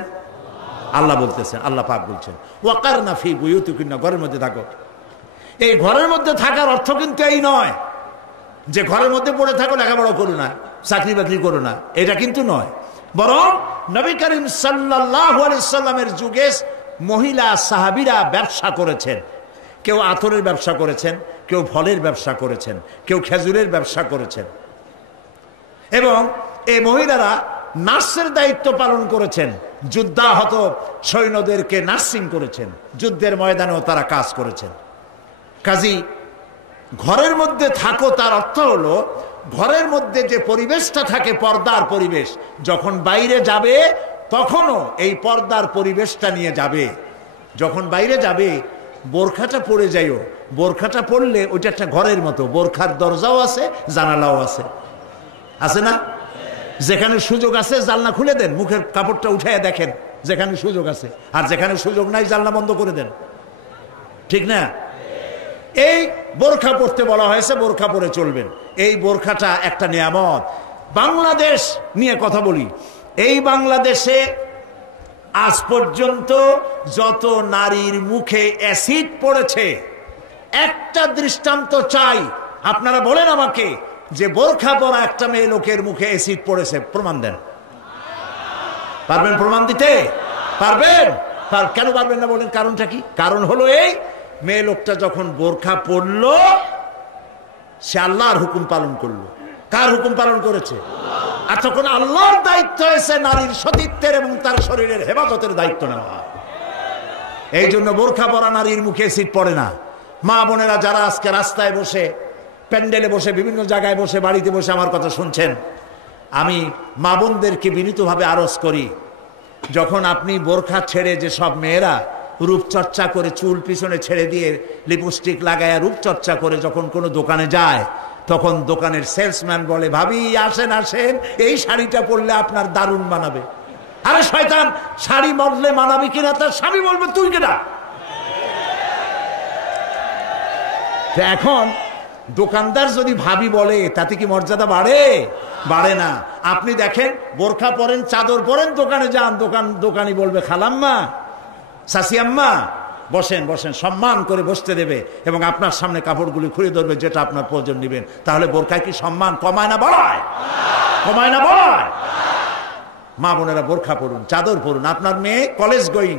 আল্লাহ বলতেছেন, আল্লাহ পাক বলছেন ওয়াকারনা ফি বুয়ুতিকুন্না, ঘরের মধ্যে থাকো। এই ঘরের মধ্যে থাকার অর্থ কিন্তু এই নয় যে ঘরের মধ্যে পড়ে থাকো, লেখাপড়া করো না, চাকরি বাকরি করো না, এটা কিন্তু নয়। বরং নবী করিম সাল্লাল্লাহু আলাইহি সাল্লামের যুগে মহিলা সাহাবীরা ব্যবসা করেছেন। কেউ আতরের ব্যবসা করেছেন, কেউ ফলের ব্যবসা করেছেন, কেউ খেজুরের ব্যবসা করেছেন, এবং এই মহিলারা নার্সের দায়িত্ব পালন করেছেন। যুদ্ধাহত সৈন্যদেরকে নার্সিং করেছেন, যুদ্ধের ময়দানেও তারা কাজ করেছেন। কাজী ঘরের মধ্যে থাকো, তার অর্থ হলো ঘরের মধ্যে যে পরিবেশটা থাকে পর্দার পরিবেশ, যখন বাইরে যাবে তখনও এই পর্দার পরিবেশটা নিয়ে যাবে। যখন বাইরে যাবে বোরখাটা পরে যাইও, বোরখাটা পরলে ওইটা একটা ঘরের মতো, বোরখার দরজাও আছে, জানালাও আছে, আছে না? যেখানে সুযোগ আছে জানলা খুলে দেন, মুখের কাপড়টা উঠাইয়া দেখেন যেখানে সুযোগ আছে, আর যেখানে সুযোগ নাই জানলা বন্ধ করে দেন, ঠিক না? এই বোরখা পরতে বলা হয়েছে, বোরখা পরে চলবেন। এই বোরখাটা একটা নিয়ামত। বাংলাদেশ নিয়ে কথা বলি, এই বাংলাদেশে আজ পর্যন্ত যত নারীর মুখে অ্যাসিড পড়েছে, একটা দৃষ্টান্ত চাই। আপনারা বলেন আমাকে যে বোরখা পরা একটা মেয়ে লোকের মুখে অ্যাসিড পড়েছে, প্রমাণ দেন। পারবেন প্রমাণ দিতে? পারবেন? কেন পারবেন না বলেন? কারণটা কি? কারণ হলো এই, মেয়ে লোকটা যখন বোরখা পরলো সে আল্লাহর হুকুম পালন করলো। কার হুকুম পালন করেছে? আর তখন আল্লাহর দায়িত্ব হয়েছে নারীর সতীত্বের এবং তার শরীরের হেফাজতের দায়িত্ব নেওয়া। এই জন্য বোরখা পরা নারীর মুখে অ্যাসিড পড়ে না। মা বোনেরা যারা আজকে রাস্তায় বসে, প্যান্ডেলে বসে, বিভিন্ন জায়গায় বসে, বাড়িতে বসে আমার কথা শুনছেন, আমি মা বোনদেরকে বিনীতভাবে আরজ করি, যখন আপনি বোরখা ছেড়ে, যে সব মেয়েরা রূপচর্চা করে চুল পিছনে ছেড়ে দিয়ে লিপস্টিক লাগায় রূপচর্চা করে যখন কোনো দোকানে যায়, তখন দোকানের সেলসম্যান বলে, ভাবি আসেন আসেন, এই শাড়িটা পরলে আপনার দারুণ মানাবে। আরে শয়তান, শাড়ি বদলে মানাবি কিনা তার স্বামী বলবে তুই কেনা। এখন দোকানদার যদি ভাবি বলে তাতে কি মর্যাদা বাড়ে? বাড়ে না। আপনি দেখেন, বোরখা পরেন, চাদর পরেন, দোকানে যান, দোকানি বলবে খালাম্মা, শাসিয়াম্মা, বসেন বসেন, সম্মান করে বসতে দেবে এবং আপনার সামনে কাপড়গুলি খুলে ধরবে যেটা আপনার প্রয়োজন নেবেন। তাহলে বোরখায় কি সম্মান কমায় না বাড়ায়? কমায় না বাড়ায়? মা বোনেরা বোরখা পরুন, চাদর পরুন। আপনার মেয়ে কলেজ গোয়িং,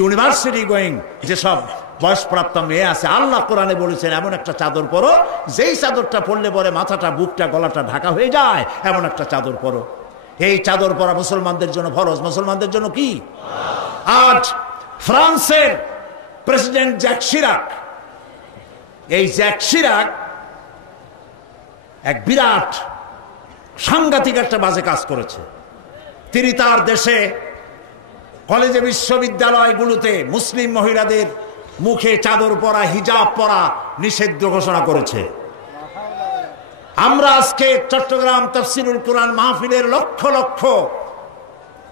ইউনিভার্সিটি গোয়িং, যেসব বয়সপ্রাপ্ত মেয়ে আছে, আল্লাহ কোরআনে বলেছেন এমন একটা চাদর পরো যেই চাদরটা পরলে পরে মাথাটা, বুকটা, গলাটা ঢাকা হয়ে যায়, এমন একটা চাদর পরো। এই চাদর পরা মুসলমানদের জন্য ফরজ। মুসলমানদের জন্য কি? আজ ফ্রান্সের প্রেসিডেন্ট জ্যাক শিরাক, এই জ্যাক শিরাক এক বিরাট সাংঘাতিক একটা বাজে কাজ করেছে। তিনি তার দেশে কলেজে, বিশ্ববিদ্যালয়গুলোতে মুসলিম মহিলাদের মুখে চাদর পরা, হিজাব পরা নিষিদ্ধ ঘোষণা করেছে। আমরা আজকে চট্টগ্রাম তাফসীরুল কুরআন মাহফিলের লক্ষ লক্ষ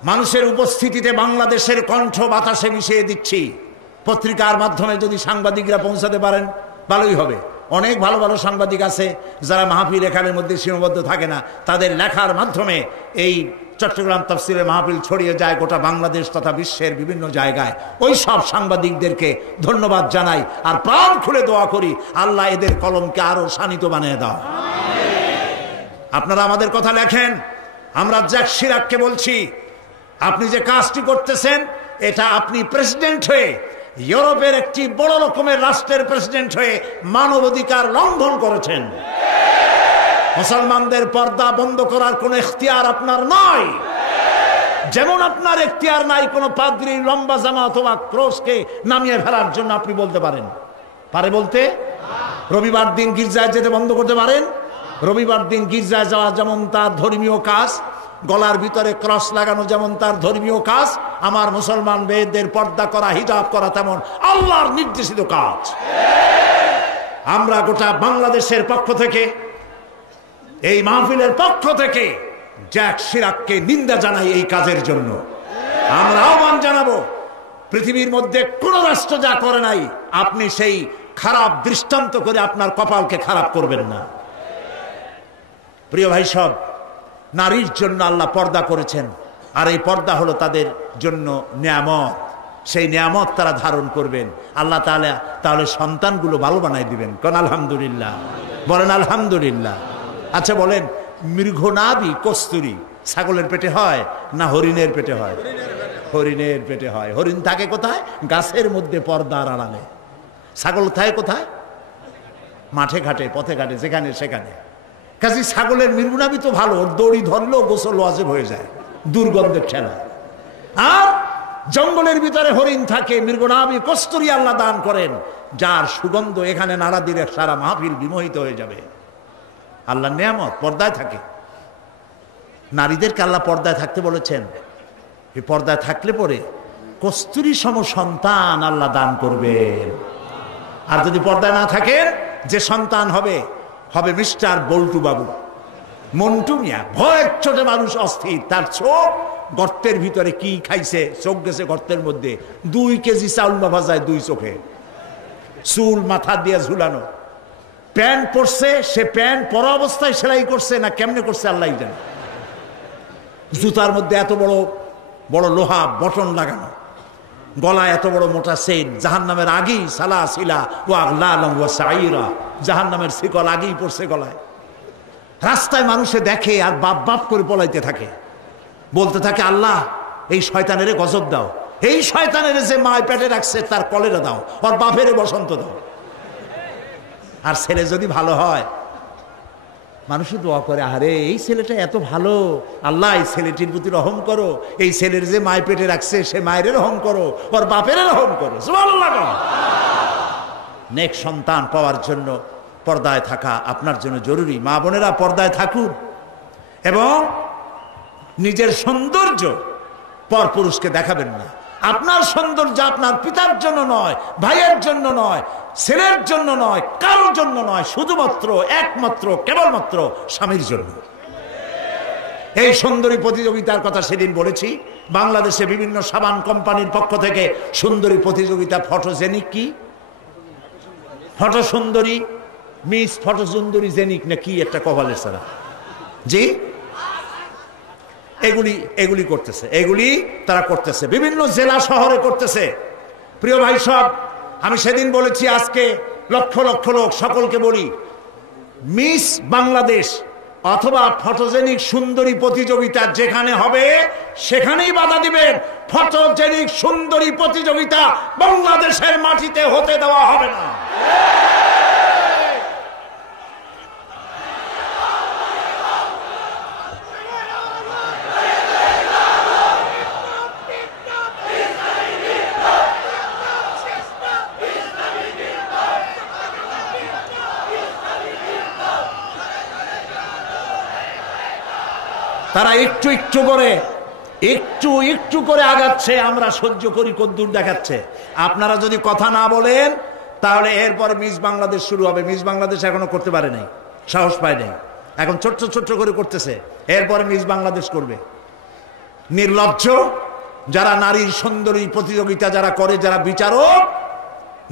মানুষের উপস্থিতিতে বাংলাদেশের কণ্ঠ বাতাসে মিশিয়ে দিচ্ছি। পত্রিকার মাধ্যমে যদি সাংবাদিকরা পৌঁছাতে পারেন ভালোই হবে। অনেক ভালো ভালো সাংবাদিক আছে যারা মাহফিল এখানের মধ্যে সীমাবদ্ধ থাকে না, তাদের লেখার মাধ্যমে এই চট্টগ্রাম তাফসীরের মাহফিল ছড়িয়ে যায় গোটা বাংলাদেশ তথা বিশ্বের বিভিন্ন জায়গায়। ওই সব সাংবাদিকদেরকে ধন্যবাদ জানাই আর প্রাণ খুলে দোয়া করি আল্লাহ এদের কলমকে আরো শানিত বানিয়ে দাও। আপনারা আমাদের কথা লেখেন, আমরা জ্যাক শিরাককে বলছি আপনি যে কাজটি করতেছেন এটা আপনি প্রেসিডেন্ট হয়ে, ইউরোপের একটি বড় রকমের রাষ্ট্রের প্রেসিডেন্ট হয়ে মানবাধিকার লঙ্ঘন করেছেন। মুসলমানদের পর্দা বন্ধ করার কোন ইখতিয়ার আপনার নয়, যেমন আপনার ইখতিয়ার নাই কোন পাদ্রীর লম্বা জামা অথবা ক্রসকে নামিয়ে ফেলার জন্য। আপনি বলতে পারেন, পারে বলতে? রবিবার দিন গির্জায় যেতে বন্ধ করতে পারেন? রবিবার দিন গির্জায় যাওয়া যেমন তার ধর্মীয় কাজ, গলার ভিতরে ক্রস লাগানো যেমন তার ধর্মীয় কাজ, আমার মুসলমান মেয়েদের পর্দা করা, হিজাব করা তেমন আল্লাহর নির্দেশিত কাজ। আমরা গোটা বাংলাদেশের পক্ষ থেকে, এই মাহফিলের পক্ষ থেকে জ্যাক শিরাককে নিন্দা জানাই এই কাজের জন্য। আমরা আহ্বান জানাবো, পৃথিবীর মধ্যে কোন রাষ্ট্র যা করে নাই আপনি সেই খারাপ দৃষ্টান্ত করে আপনার কপালকে খারাপ করবেন না। প্রিয় ভাই সব, নারীর জন্য আল্লাহ পর্দা করেছেন, আর এই পর্দা হলো তাদের জন্য নিয়ামত। সেই নিয়ামত তারা ধারণ করবেন, আল্লাহ তাআলা তাহলে সন্তানগুলো ভালো বানাই দিবেন। কোন আলহামদুলিল্লাহ, বলেন আলহামদুলিল্লাহ। আচ্ছা বলেন, মৃগনাভি কস্তুরী ছাগলের পেটে হয় না হরিণের পেটে হয়? হরিণের পেটে হয়। হরিণ থাকে কোথায়? গাছের মধ্যে, পর্দার আড়ালে। ছাগল থাকে কোথায়? মাঠে ঘাটে, পথে ঘাটে, যেখানে সেখানে। কাজে ছাগলের মৃগনাভি তো ভালো, দড়ি ধরলেও গোসল ওয়াজিব হয়ে যায় দুর্গন্ধের ঠেলা। আর জঙ্গলের ভিতরে হরিণ থাকে, মৃগনাভি কস্তুরী আল্লাহ দান করেন, যার সুগন্ধ এখানে নাড়া দিলে সারা মাহফিল বিমোহিত হয়ে যাবে। আল্লাহ নিয়ামত পর্দায় থাকে। নারীদেরকে আল্লাহ পর্দায় থাকতে বলেছেন। এই পর্দায় থাকলে পরে কস্তুরী সম সন্তান আল্লাহ দান করবেন। আর যদি পর্দায় না থাকেন, যে সন্তান হবে হবে মিস্টার বল্টু বাবু, মন্টু মিয়া। ভয়ের চোটে মানুষ অস্থির, তার চোখ গর্তের ভিতরে কি খাইছে, চোখ গেছে গর্তের মধ্যে। 2 কেজি চাউল মাফা যায় 2 চোখে, চুল মাথা দিয়ে ঝুলানো। প্যান্ট পরছে, সে প্যান্ট পরা অবস্থায় সেলাই করছে না কেমনে করছে আল্লাহ জানে। জুতার মধ্যে এত বড় বড় লোহা বটন লাগানো, গলায় এত বড় মোটা চেইন। জাহান্নামের আগেই সালাসিলা ওয়া আগলালাম ওয়া সাইরা, জাহান্নামের শিকল আগেই পড়ছে গলায়। রাস্তায় মানুষে দেখে আর বাপ বাপ করে পলাইতে থাকে, বলতে থাকে আল্লাহ এই শয়তানের গজব দাও, এই শয়তানের যে মায় পেটে রাখছে তার কলেরা দাও, ওর বাপের বসন্ত দাও। আর ছেলে যদি ভালো হয়, মানুষই দোয়া করে, আরে এই ছেলেটা এত ভালো, আল্লাহ এই ছেলেটির প্রতি রহম করো, এই ছেলের যে মায় পেটে রাখছে সে মায়ের রহম করো, ওর বাপের রহম করো। সুবহানাল্লাহ। নেক সন্তান পাওয়ার জন্য পর্দায় থাকা আপনার জন্য জরুরি। মা বোনেরা পর্দায় থাকুন এবং নিজের সৌন্দর্য পরপুরুষকে দেখাবেন না। আপনার সৌন্দর্য আপনার পিতার জন্য নয়, ভাইয়ের জন্য নয়, ছেলের জন্য নয়, কারোর জন্য নয়, শুধুমাত্র একমাত্র কেবলমাত্র স্বামীর জন্য। এই সুন্দরী প্রতিযোগিতার কথা সেদিন বলেছি। বাংলাদেশে বিভিন্ন সাবান কোম্পানির পক্ষ থেকে সুন্দরী প্রতিযোগিতা, ফটোজেনিক কি ফটো সুন্দরী, মিস ফটো সুন্দরী জেনিক না কি একটা কপালের সারা, জি এগুলি করতেছে, এগুলি তারা করতেছে, বিভিন্ন জেলা শহরে করতেছে। প্রিয় ভাই সব, আমি সেদিন বলেছি, আজকে লক্ষ লক্ষ লোক, সকলকে বলি, মিস বাংলাদেশ অথবা ফটোজেনিক সুন্দরী প্রতিযোগিতা যেখানে হবে সেখানেই বাধা দিবেন। ফটোজেনিক সুন্দরী প্রতিযোগিতা বাংলাদেশের মাটিতে হতে দেওয়া হবে না। তারা একটু একটু করে আগাচ্ছে, আমরা সহ্য করি কদ্দূর দেখাচ্ছে। আপনারা যদি কথা না বলেন তাহলে এরপর মিস বাংলাদেশ শুরু হবে। মিস বাংলাদেশ এখনো করতে পারে নাই, সাহস পায় নাই, এখন ছোট্ট ছোট্ট করে করতেছে, এরপরে মিস বাংলাদেশ করবে। নির্লজ্জ যারা নারীর সৌন্দর্য প্রতিযোগিতা যারা করে, যারা বিচারক,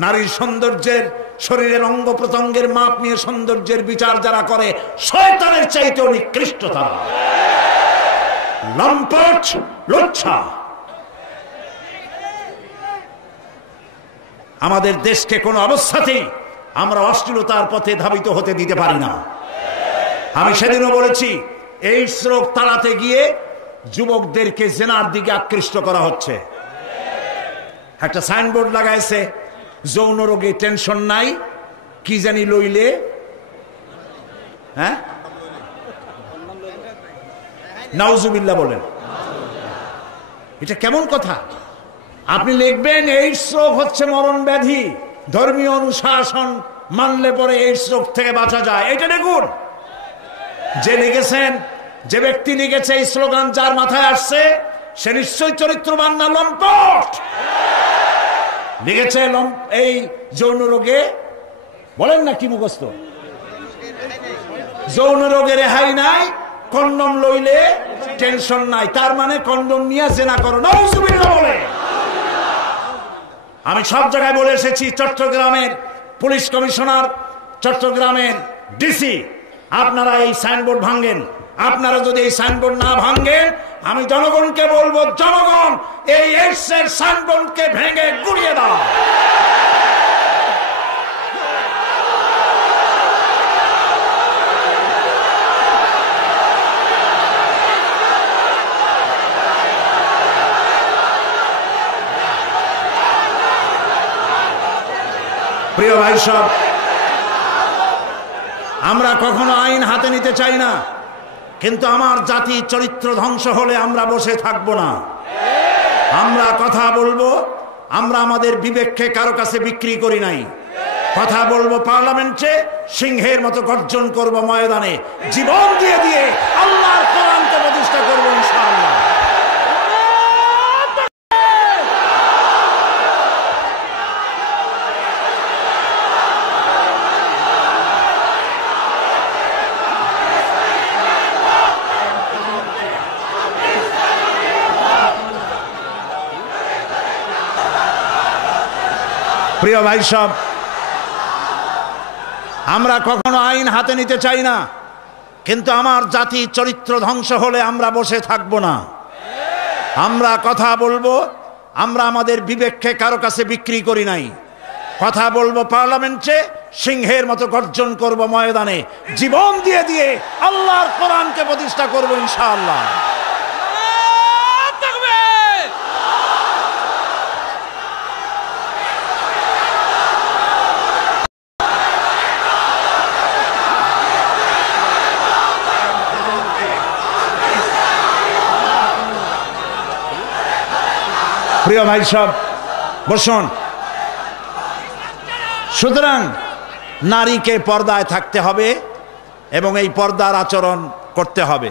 নারীর সৌন্দর্যের শরীরের অঙ্গ প্রত্যঙ্গের মাপ নিয়ে সৌন্দর্যের বিচার যারা করে, শয়তানের চাইতেও নিকৃষ্ট তারা, লম্পট লুচ্ছা। আমাদের দেশকে কোনো অবস্থাতেই আমরা অশ্লীলতার পথে ধাবিত হতে দিতে পারি না। আমি সেদিনও বলেছি, এই রোগ তাড়াতে গিয়ে যুবকদেরকে জেনার দিকে আকৃষ্ট করা হচ্ছে। একটা সাইনবোর্ড লাগাইছে, যৌন রোগে টেনশন নাই, কি জানি লইলে, হ্যাঁ নাউজুবিল্লাহ বলেন। এটা কেমন কথা? আপনি লিখবেন এইডস রোগ হচ্ছে মরণ ব্যাধি, ধর্মীয় অনুশাসন মানলে পরে এইডস রোগ থেকে বাঁচা যায়। এটা দেখুন, যে লিখেছেন, যে ব্যক্তি লিখেছে এই স্লোগান যার মাথায় আসছে সে নিশ্চয়ই চরিত্রবান না লম্পট। লিখেছে এই যৌন রোগে, বলেন না কি মুখস্থ, যৌন রোগে রেহাই নাই, কন্ডম লইলে টেনশন নাই, তার মানে কন্ডম নিয়ে জেনা করো। নাউজুবিল্লাহ বলে। আমি সব জায়গায় বলে এসেছি, চট্টগ্রামের পুলিশ কমিশনার, চট্টগ্রামের ডিসি, আপনারা এই সাইনবোর্ড ভাঙেন। আপনারা যদি এই সাইনবোর্ড না ভাঙেন, আমি জনগণকে বলবো, জনগণ এই এইডসের সাইনবোর্ডকে ভেঙে গুড়িয়ে দাও। প্রিয় ভাই সব, আমরা কখনো আইন হাতে নিতে চাই না, কিন্তু আমার জাতি চরিত্র ধ্বংস হলে আমরা বসে থাকবো না। আমরা কথা বলবো, আমরা আমাদের বিবেককে কারো কাছে বিক্রি করি নাই। কথা বলবো পার্লামেন্টে, সিংহের মতো গর্জন করব ময়দানে, জীবন দিয়ে দিয়ে আল্লাহর কোরআনকে প্রতিষ্ঠা করবো ইনশাআল্লাহ। প্রিয় ভাই সব, আমরা কখনো আইন হাতে নিতে চাই না, কিন্তু আমার জাতি চরিত্র ধ্বংস হলে আমরা বসে থাকবো না। আমরা কথা বলবো, আমরা আমাদের বিবেককে কারো কাছে বিক্রি করি নাই। কথা বলবো পার্লামেন্টে, সিংহের মতো গর্জন করব ময়দানে, জীবন দিয়ে দিয়ে আল্লাহর কোরআনকে প্রতিষ্ঠা করবো ইনশাআল্লাহ। প্রিয় ভাই সব, বসুন। সুতরাং নারীকে পর্দায় থাকতে হবে এবং এই পর্দার আচরণ করতে হবে।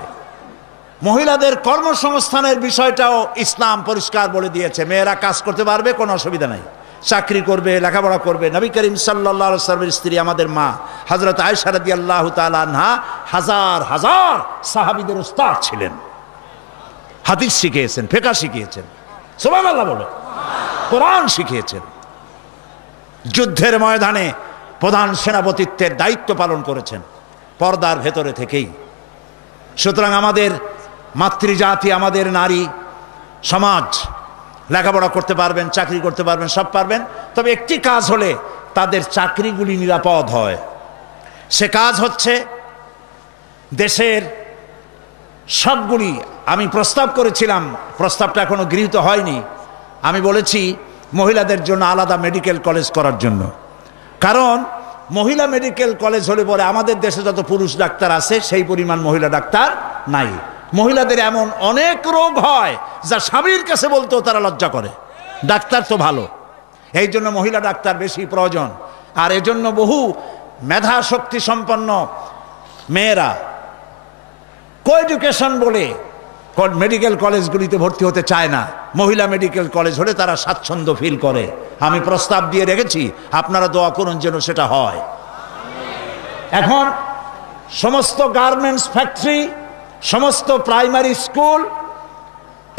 মহিলাদের কর্মসংস্থানের বিষয়টাও ইসলাম পরিষ্কার বলে দিয়েছে। মেয়েরা কাজ করতে পারবে, কোনো অসুবিধা নাই, চাকরি করবে, লেখাপড়া করবে। নবী করিম সাল্লাল্লাহু আলাইহি ওয়াসাল্লামের স্ত্রী আমাদের মা হযরত আয়েশা রাদিয়াল্লাহু তাআলা আনহা হাজার হাজার সাহাবীদের উস্তাদ ছিলেন, হাদিস শিখিয়েছেন, ফিকহ শিখিয়েছেন, সুবহানাল্লাহ বলে, কোরআন শিখিয়েছেন, যুদ্ধের ময়দানে প্রধান সেনাপতিত্বের দায়িত্ব পালন করেছেন পর্দার ভেতরে থেকেই। সুতরাং আমাদের মাতৃজাতি, আমাদের নারী সমাজ লেখাপড়া করতে পারবেন, চাকরি করতে পারবেন, সব পারবেন, তবে একটি কাজ হলে তাদের চাকরিগুলি নিরাপদ হয়। সে কাজ হচ্ছে দেশের সবগুলি, আমি প্রস্তাব করেছিলাম, প্রস্তাবটা এখনো গৃহীত হয়নি। আমি বলেছি মহিলাদের জন্য আলাদা মেডিকেল কলেজ করার জন্য, কারণ মহিলা মেডিকেল কলেজ হলে পরে আমাদের দেশে যত পুরুষ ডাক্তার আছে সেই পরিমাণ মহিলা ডাক্তার নাই। মহিলাদের এমন অনেক রোগ হয় যা স্বামীর কাছে বলতেও তারা লজ্জা করে। ডাক্তার তো ভালো, এই জন্য মহিলা ডাক্তার বেশি প্রয়োজন। আর এজন্য বহু মেধা শক্তি সম্পন্ন মেয়েরা কোএডুকেশন বলে মেডিকেল কলেজগুলিতে ভর্তি হতে চায় না। মহিলা মেডিকেল কলেজ হলে তারা স্বাচ্ছন্দ্য ফিল করে। আমি প্রস্তাব দিয়ে রেখেছি, আপনারা দোয়া করুন যেন সেটা হয়। এখন সমস্ত গার্মেন্টস ফ্যাক্টরি, সমস্ত প্রাইমারি স্কুল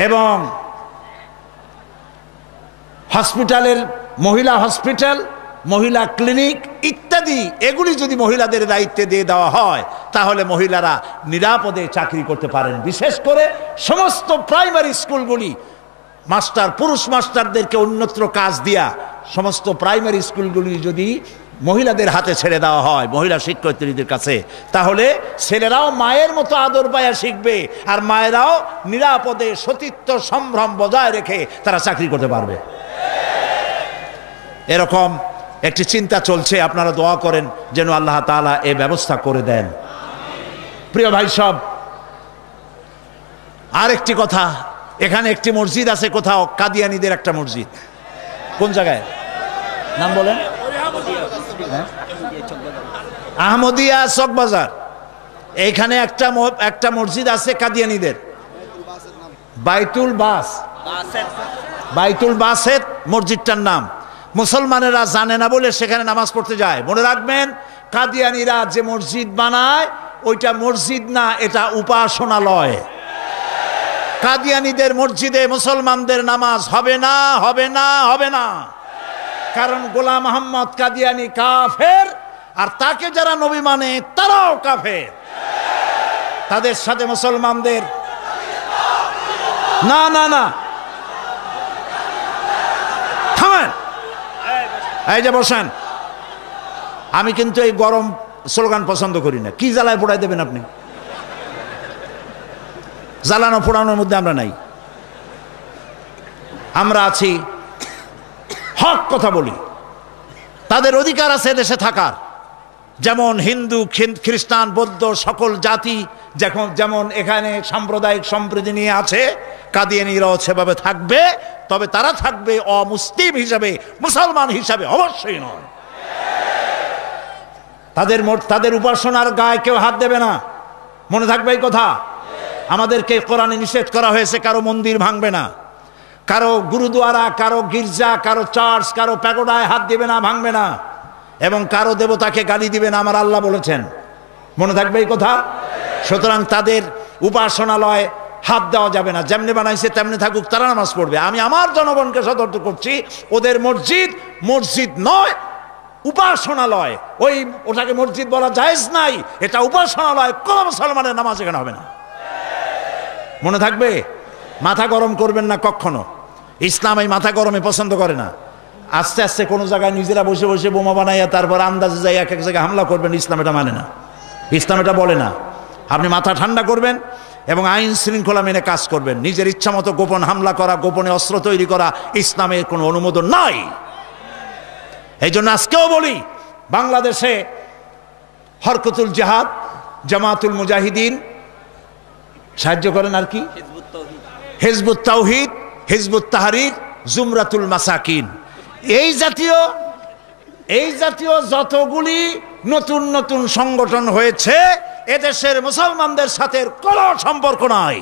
এবং হসপিটালের মহিলা হসপিটাল, মহিলা ক্লিনিক ইত্যাদি, এগুলি যদি মহিলাদের দায়িত্বে দিয়ে দেওয়া হয় তাহলে মহিলারা নিরাপদে চাকরি করতে পারেন। বিশেষ করে সমস্ত প্রাইমারি স্কুলগুলি মাস্টার, পুরুষ মাস্টারদেরকে অন্যত্র কাজ দিয়া সমস্ত প্রাইমারি স্কুলগুলি যদি মহিলাদের হাতে ছেড়ে দেওয়া হয়, মহিলা শিক্ষয়িত্রীদের কাছে, তাহলে ছেলেরাও মায়ের মতো আদর পায়া শিখবে আর মায়েরাও নিরাপদে সতীত্ব সম্ভ্রম বজায় রেখে তারা চাকরি করতে পারবে। এরকম একটি চিন্তা চলছে, আপনারা দোয়া করেন যেন আল্লাহ তাআলা এই ব্যবস্থা করে দেন। প্রিয় ভাই সব, আর একটি কথা, এখানে একটি মসজিদ আছে কোথাও, কাদিয়ানীদের একটা মসজিদ। কোন জায়গায় নাম বলেন? আহমদিয়া চকবাজার। এইখানে একটা মসজিদ আছে কাদিয়ানীদের, বাইতুল বাসেত মসজিদটার নাম। মুসলমানেরা জানে না বলে সেখানে নামাজ পড়তে যায়। মনে রাখবেন, কাদিয়ানীরা যে মসজিদ বানায় ওইটা মসজিদ না, এটা উপাসনালয়। কাদিয়ানীদের মসজিদে মুসলমানদের নামাজ হবে না, হবে না, হবে না। কারণ গোলাম মোহাম্মদ কাদিয়ানী কাফের, আর তাকে যারা নবী মানে তারাও কাফের। তাদের সাথে মুসলমানদের না না না, থামেন, এই যে বসেন। আমি কিন্তু এই গরম স্লোগান পছন্দ করি না। কি জ্বালায় পোড়াই দেবেন আপনি? জ্বালানো পোড়ানোর মধ্যে আমরা নাই। আমরা আছি, হক কথা বলি। তাদের অধিকার আছে দেশে থাকার, যেমন হিন্দু, খ্রিস্টান, বৌদ্ধ সকল জাতি যেমন এখানে সাম্প্রদায়িক সম্প্রীতি নিয়ে আছে, কাদিয়ানীরাও সেভাবে থাকবে। তবে তারা থাকবে অমুসলিম হিসাবে, মুসলমান হিসাবে অবশ্যই নয়। তাদের উপাসনার গায়ে কেউ হাত দেবে না, মনে থাকবে এই কথা। আমাদেরকে কোরআনে নিষেধ করা হয়েছে কারো মন্দির ভাঙবে না, কারো গুরুদুয়ারা, কারো গির্জা, কারো চার্চ, কারো প্যাগোডায় হাত দিবে না, ভাঙবে না, এবং কারো দেবতাকে গালি দিবে না, আমার আল্লাহ বলেছেন। মনে থাকবে এই কথা। সুতরাং তাদের উপাসনালয় হাত দেওয়া যাবে না। যেমনি বানাইছে তেমনি থাকুক, তারা নামাজ পড়বে। আমি আমার জনগণকে সতর্ক করছি, ওদের মসজিদ নয়, উপাসনালয়। ওটাকে মসজিদ বলা জায়েজ নাই, এটা উপাসনালয়। কোন মুসলমানের নামাজ এখানে হবে না, মনে থাকবে। মাথা গরম করবেন না কখনো। ইসলাম এই মাথা গরমে পছন্দ করে না। আস্তে আস্তে কোনো জায়গায় নিজেরা বসে বসে বোমা বানাইয়া তারপর আন্দাজে যাই এক জায়গায় হামলা করবেন, ইসলাম এটা মানে না, ইসলাম এটা বলে না। আপনি মাথা ঠান্ডা করবেন এবং আইন শৃঙ্খলা মেনে কাজ করবেন। নিজের ইচ্ছা মতো গোপন হামলা করা, গোপনে অস্ত্র তৈরি করা ইসলামের কোনো অনুমোদন নাই। এই জন্য আজকেও বলি, বাংলাদেশে হরকতুল জিহাদ, জামাতুল মুজাহিদিন সাহায্য করেন, আর কি হিজবুত তাওহীদ, হিজবুত তাহরীর, জুমরাতুল মাসাকিন, এই জাতীয় যতগুলি নতুন নতুন সংগঠন হয়েছে, এদেশের মুসলমানদের সাথে কোনো সম্পর্ক নাই।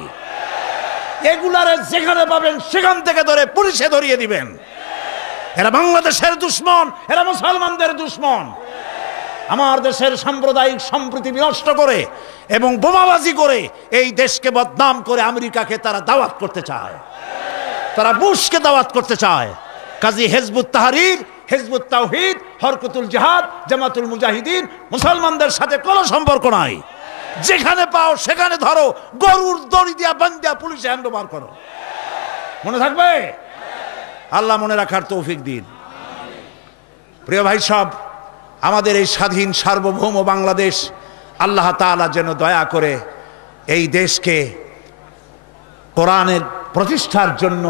এগুলারে যেখানে পাবেন সেখান থেকে ধরে পুলিশে ধরিয়ে দিবেন। এরা বাংলাদেশের দুশ্মন, এরা মুসলমানদের দুশ্মন। আমার দেশের সাম্প্রদায়িক সম্প্রীতি বিনষ্ট করে এবং বোমাবাজি করে এই দেশকে বদনাম করে আমেরিকাকে তারা দাওয়াত করতে চায়, তারা বুশকে দাওয়াত করতে চায়। কাজী হিজবুত তাহরীর, হিজবুত তাওহীদ, হরকতুল জিহাদ, জামাতুল মুজাহিদিন মুসলমানদের সাথে কোনো সম্পর্ক নাই। যেখানে পাও সেখানে ধরো, গরুর দড়ি দিয়া বান্ধিয়া পুলিশে হ্যান্ডওভার করো, মনে থাকবে। আল্লাহ মনে রাখার তৌফিক দিন। প্রিয় ভাই সব, আমাদের এই স্বাধীন সার্বভৌম বাংলাদেশ আল্লাহ তাআলা যেন দয়া করে এই দেশকে কোরআনের প্রতিষ্ঠার জন্য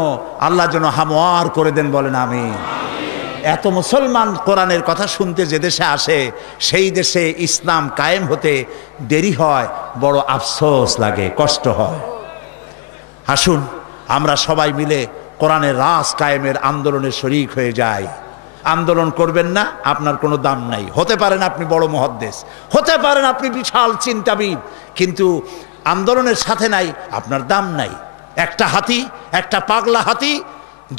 আল্লাহ যেন হামওয়ার করে দেন, বলেন আমিন। এত মুসলমান কোরআনের কথা শুনতে যে দেশে আসে, সেই দেশে ইসলাম কায়েম হতে দেরি হয়, বড় আফসোস লাগে, কষ্ট হয়। আসুন আমরা সবাই মিলে কোরআনের রাজ কায়েমের আন্দোলনে শরীক হয়ে যাই। আন্দোলন করবেন না, আপনার কোনো দাম নাই। হতে পারেন আপনি বড় মুহাদ্দিস, হতে পারেন আপনি বিশাল চিন্তাবিদ, কিন্তু আন্দোলনের সাথে নাই, আপনার দাম নাই। একটা হাতি, একটা পাগলা হাতি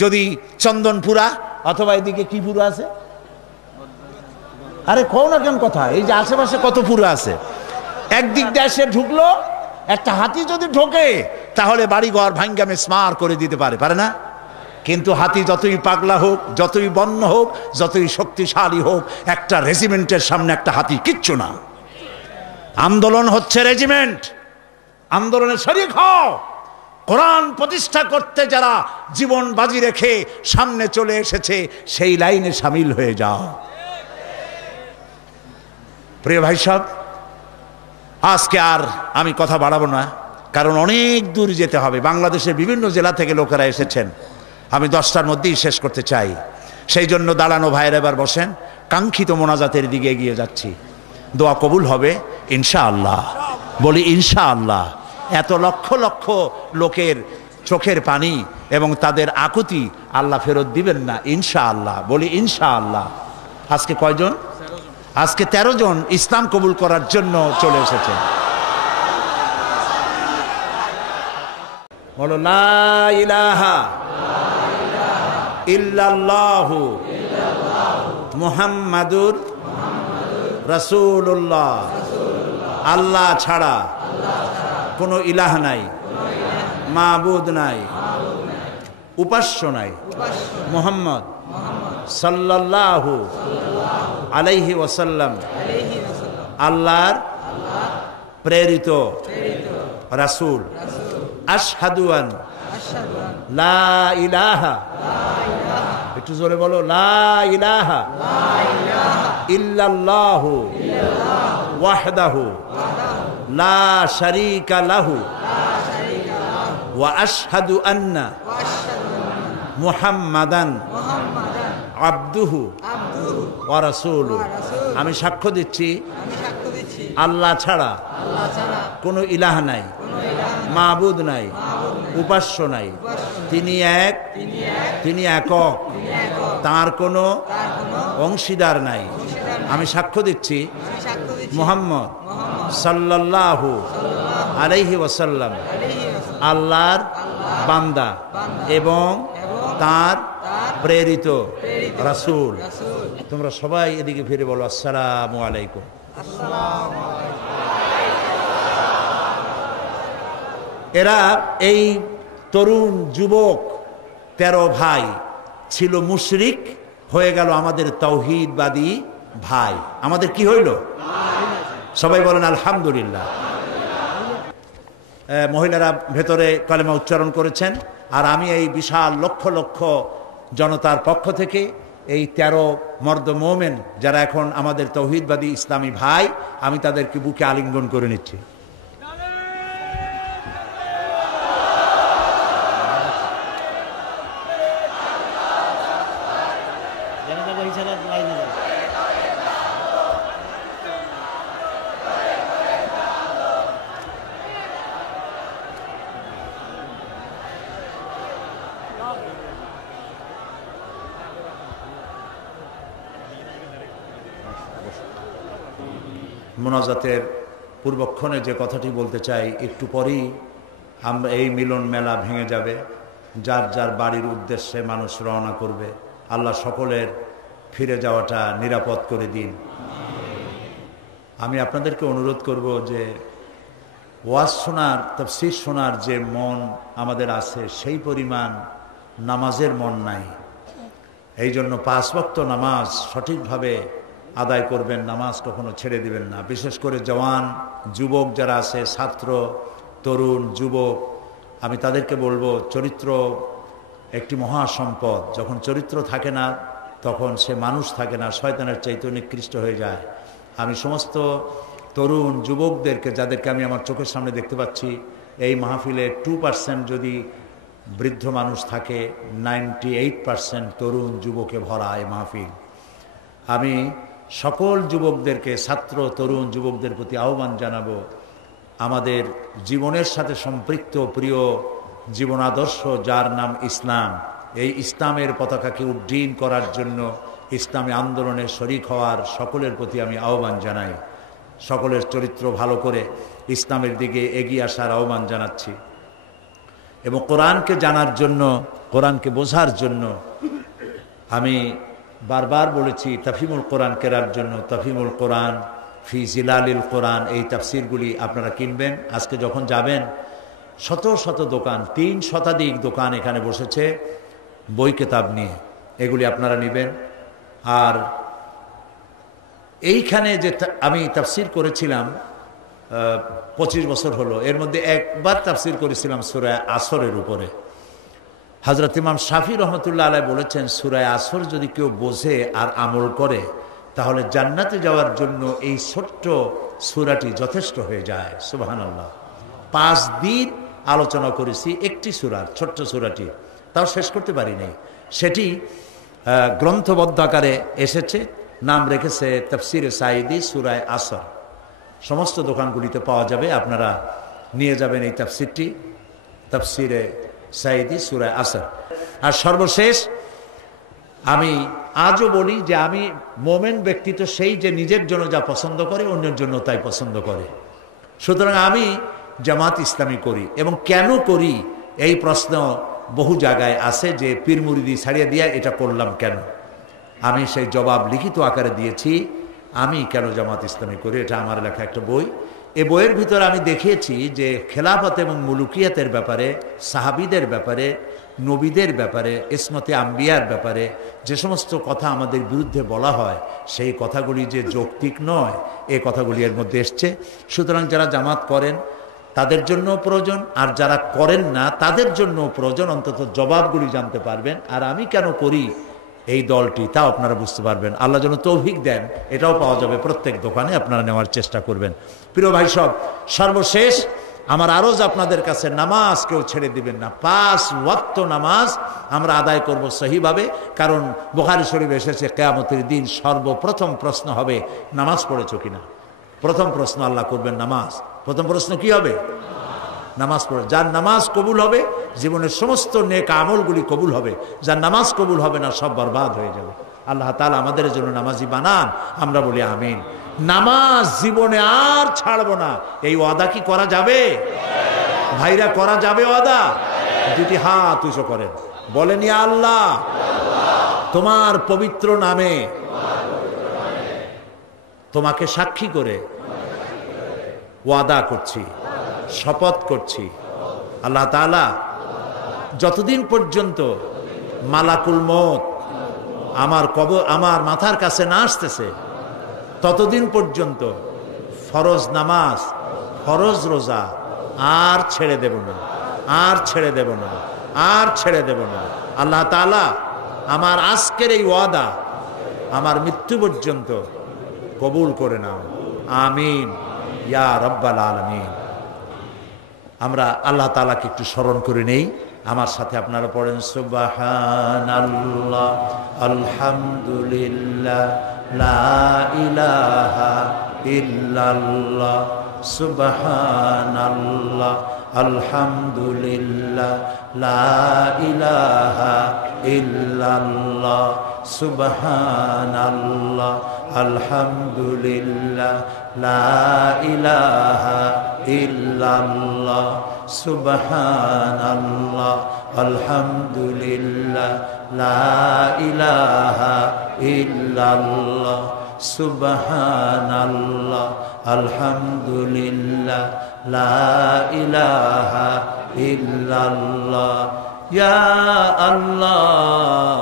যদি চন্দনপুরা অথবা এদিকে কি পুরা আছে, আরে কও না কেন কথা, এই যে আশেপাশে কত পুরা আছে, একদিক দিয়ে এসে ঢুকলো, একটা হাতি যদি ঢোকে তাহলে বাড়িঘর ভাঙ্গা মেসমার করে দিতে পারে, পারে না? কিন্তু হাতি যতই পাগলা হোক, যতই বন্য হোক, যতই শক্তিশালী হোক, একটা রেজিমেন্টের সামনে একটা হাতি কিচ্ছু না। আন্দোলন হচ্ছে রেজিমেন্ট, আন্দোলনে শরীক হও। কোরআন প্রতিষ্ঠা করতে যারা জীবন বাজি রেখে সামনে চলে এসেছে, সেই লাইনে সামিল হয়ে যাও। প্রিয় ভাই সাহেব, আজকে আর আমি কথা বাড়াবো না, কারণ অনেক দূর যেতে হবে। বাংলাদেশের বিভিন্ন জেলা থেকে লোকেরা এসেছেন, আমি 10টার মধ্যেই শেষ করতে চাই। সেই জন্য দাঁড়ানো ভাইয়ের এবার বসেন, কাঙ্ক্ষিত মোনাজাতের দিকে এগিয়ে যাচ্ছি। দোয়া কবুল হবে ইনশাআল্লাহ, বলি ইনশাআল্লাহ। এত লক্ষ লক্ষ লোকের চোখের পানি এবং তাদের আকুতি আল্লাহ ফেরত দিবেন না ইনশাআল্লাহ, বলি ইনশাআল্লাহ। আজকে কয়জন? আজকে 13 জন ইসলাম কবুল করার জন্য চলে এসেছেন। বলো লা ইলাহা ইল্লাল্লাহু মুহাম্মাদুর রাসূলুল্লাহ। আল্লাহ ছাড়া কোনো ইলাহ নাই, মাবুদ নাই, উপাস্য নাই। মুহাম্মদ সাল্লাল্লাহু আলাইহি ওয়াসাল্লাম আল্লাহর প্রেরিত রাসূল। আশহাদু আন লা ইলাহা, একটু জোরে বলো, লা ইলাহা ইল্লাল্লাহু ওয়াহদাহু লা শারীকা লাহু ওয়া আশহাদু আন্না মুহাম্মাদান আবদুহু ওয়া রাসূলুহু। আমি সাক্ষ্য দিচ্ছি আল্লাহ ছাড়া কোনো ইলাহ নাই, মাবুদ নাই, উপাস্য নাই। তিনি এক, তিনি একক, তার কোনো অংশীদার নাই। আমি সাক্ষ্য দিচ্ছি মুহাম্মদ সাল্লাল্লাহু আলাইহি ওয়াসাল্লাম আল্লাহর বান্দা এবং তার প্রেরিত রাসূল। তোমরা সবাই এদিকে ফিরে বলো আসসালামু আলাইকুম। এরা এই তরুণ যুবক 13 ভাই ছিল মুশরিক, হয়ে গেল আমাদের তাওহীদবাদী ভাই। আমাদের কি হইল? সবাই বলেন আলহামদুলিল্লাহ। মহিলারা ভেতরে কালেমা উচ্চারণ করেছেন, আর আমি এই বিশাল লক্ষ লক্ষ জনতার পক্ষ থেকে এই 13 মর্দ মোমেন যারা এখন আমাদের তাওহীদবাদী ইসলামী ভাই, আমি তাদেরকে বুকে আলিঙ্গন করে নিচ্ছি। মোনাজাতের পূর্বক্ষণে যে কথাটি বলতে চাই, একটু পরেই আমরা এই মিলন মেলা ভেঙে যাবে, যার যার বাড়ির উদ্দেশ্যে মানুষ রওনা করবে। আল্লাহ সকলের ফিরে যাওয়াটা নিরাপদ করে দিন। আমি আপনাদেরকে অনুরোধ করব যে ওয়াজ শোনার, তাফসীর শোনার যে মন আমাদের আছে, সেই পরিমাণ নামাজের মন নাই। এই জন্য 5 ওয়াক্ত নামাজ সঠিকভাবে আদায় করবেন, নামাজ কখনো ছেড়ে দিবেন না। বিশেষ করে জওয়ান যুবক যারা আছে, ছাত্র, তরুণ, যুবক, আমি তাদেরকে বলবো, চরিত্র একটি মহা সম্পদ। যখন চরিত্র থাকে না, তখন সে মানুষ থাকে না, শয়তানের চাইতে নিকৃষ্ট হয়ে যায়। আমি সমস্ত তরুণ যুবকদেরকে, যাদেরকে আমি আমার চোখের সামনে দেখতে পাচ্ছি, এই মাহফিলে 2% যদি বৃদ্ধ মানুষ থাকে, 98% তরুণ যুবকে ভরা এই মাহফিল। আমি সকল যুবকদেরকে, ছাত্র তরুণ যুবকদের প্রতি আহ্বান জানাবো, আমাদের জীবনের সাথে সম্পৃক্ত প্রিয় জীবন আদর্শ যার নাম ইসলাম, এই ইসলামের পতাকাকে উড্ডীন করার জন্য ইসলামী আন্দোলনে শরিক হওয়ার সকলের প্রতি আমি আহ্বান জানাই। সকলের চরিত্র ভালো করে ইসলামের দিকে এগিয়ে আসার আহ্বান জানাচ্ছি। এবং কোরআনকে জানার জন্য, কোরআনকে বোঝার জন্য আমি বারবার বলেছি তাফহিমুল কোরআন কেরার জন্য তাফহিমুল কোরআন ফি জিলালিল কোরআন, এই তাফসিরগুলি আপনারা কিনবেন। আজকে যখন যাবেন, শত শত দোকান, 3 শতাধিক দোকান এখানে বসেছে বই কেতাব নিয়ে, এগুলি আপনারা নেবেন। আর এইখানে যে আমি তাফসির করেছিলাম 25 বছর হলো, এর মধ্যে একবার তাফসির করেছিলাম সূরা আসরের উপরে। হযরত ইমাম শাফি রহমতুল্লাহ আলাইহি বলেছেন, সূরা আসর যদি কেউ বোঝে আর আমল করে, তাহলে জান্নাতে যাওয়ার জন্য এই ছোট্ট সূরাটি যথেষ্ট হয়ে যায়। সুবহানাল্লাহ। 5 দিন আলোচনা করেছি একটি সূরার, ছোট্ট সূরাটি, তাও শেষ করতে পারিনি। সেটি গ্রন্থবদ্ধ আকারে এসেছে, নাম রেখেছে তাফসিরে সাঈদী সূরা আসর। সমস্ত দোকানগুলিতে পাওয়া যাবে, আপনারা নিয়ে যাবেন এই তাফসিরটি, তাফসিরে সাঈদী সূরা আসর। আর সর্বশেষ আমি আজও বলি যে আমি মোমেন ব্যক্তি তো সেই যে নিজের জন্য যা পছন্দ করে অন্যের জন্য তাই পছন্দ করে। সুতরাং আমি জামাত ইসলামী করি, এবং কেন করি এই প্রশ্ন বহু জায়গায় আছে যে পীর মুরিদি ছাড়িয়ে দিয়া এটা করলাম কেন। আমি সেই জবাব লিখিত আকারে দিয়েছি, আমি কেন জামাত ইসলামী করি। এটা আমার লেখা একটা বই। এই বইয়ের ভিতরে আমি দেখিয়েছি যে খেলাফত এবং মুলুকিয়াতের ব্যাপারে, সাহাবীদের ব্যাপারে, নবীদের ব্যাপারে, ইসমতে আম্বিয়ার ব্যাপারে যে সমস্ত কথা আমাদের বিরুদ্ধে বলা হয়, সেই কথাগুলি যে যৌক্তিক নয়, এই কথাগুলি এর মধ্যে এসছে। সুতরাং যারা জামাত করেন তাদের জন্য প্রয়োজন, আর যারা করেন না তাদের জন্য প্রয়োজন, অন্তত জবাবগুলি জানতে পারবেন। আর আমি কেন করি এই দলটি, তাও আপনারা বুঝতে পারবেন। আল্লাহ যেন তৌফিক দেন, এটাও পাওয়া যাবে প্রত্যেক দোকানে, আপনারা নেওয়ার চেষ্টা করবেন। প্রিয় ভাই সব, সর্বশেষ আমার আরজ আপনাদের কাছে, নামাজ কেউ ছেড়ে দিবেন না। 5 ওয়াক্ত নামাজ আমরা আদায় করব সহিভাবে, কারণ বুখারী শরীফে এসেছে কিয়ামতের দিন সর্বপ্রথম প্রশ্ন হবে নামাজ পড়েছো কিনা। প্রথম প্রশ্ন আল্লাহ করবেন নামাজ। প্রথম প্রশ্ন কি হবে? নামাজ পড়ে। যার নামাজ কবুল হবে জীবনের সমস্ত নেক আমলগুলি কবুল হবে, যার নামাজ কবুল হবে না সব বরবাদ হয়ে যাবে। আল্লাহ তাআলা আমাদের জন্য নামাজি বানান, আমরা বলি আমিন। নামাজ জীবনে আর ছাড়বো না, এই ওয়াদা কি করা যাবে ভাইরা? করা যাবে ওয়াদা? দুটি হাত উঁচু করেন, বলেন ইয়া আল্লাহ, তোমার পবিত্র নামে তোমাকে সাক্ষী করে ওয়াদা করছি, শপথ করছি, আল্লাহ তাআলা যতদিন পর্যন্ত মালাকুল মউত আমার মাথার কাছে না আসতেছে, ততদিন পর্যন্ত ফরজ নামাজ, ফরজ রোজা আর ছেড়ে দেব না, আর ছেড়ে দেব না, আর ছেড়ে দেব না। আল্লাহ তাআলা আমার আজকের এই ওয়াদা আমার মৃত্যু পর্যন্ত কবুল করে নাও, আমিন ইয়া রাব্বাল আলামিন। আমরা আল্লাহ তাআলাকে একটু স্মরণ করে নেই, আমার সাথে আপনারা পড়েন সুবহানাল্লাহ, আলহামদুলিল্লাহ, লা ইলাহা ইল্লাল্লাহ, সুবহানাল্লাহ, আলহামদুলিল্লাহ, লা ইলাহা ইল্লাল্লাহ, সুবহানাল্লাহ, আলহামদুলিল্লাহ, লা ইলাহা ইল্লাল্লাহ, সুবহানাল্লাহ, আলহামদুলিল্লাহ, লা ইলাহা ইল্লাল্লাহ, সুবহানাল্লাহ, আলহামদুলিল্লাহ, লা ইলাহা ইল্লাল্লাহ। ইয়া আল্লাহ,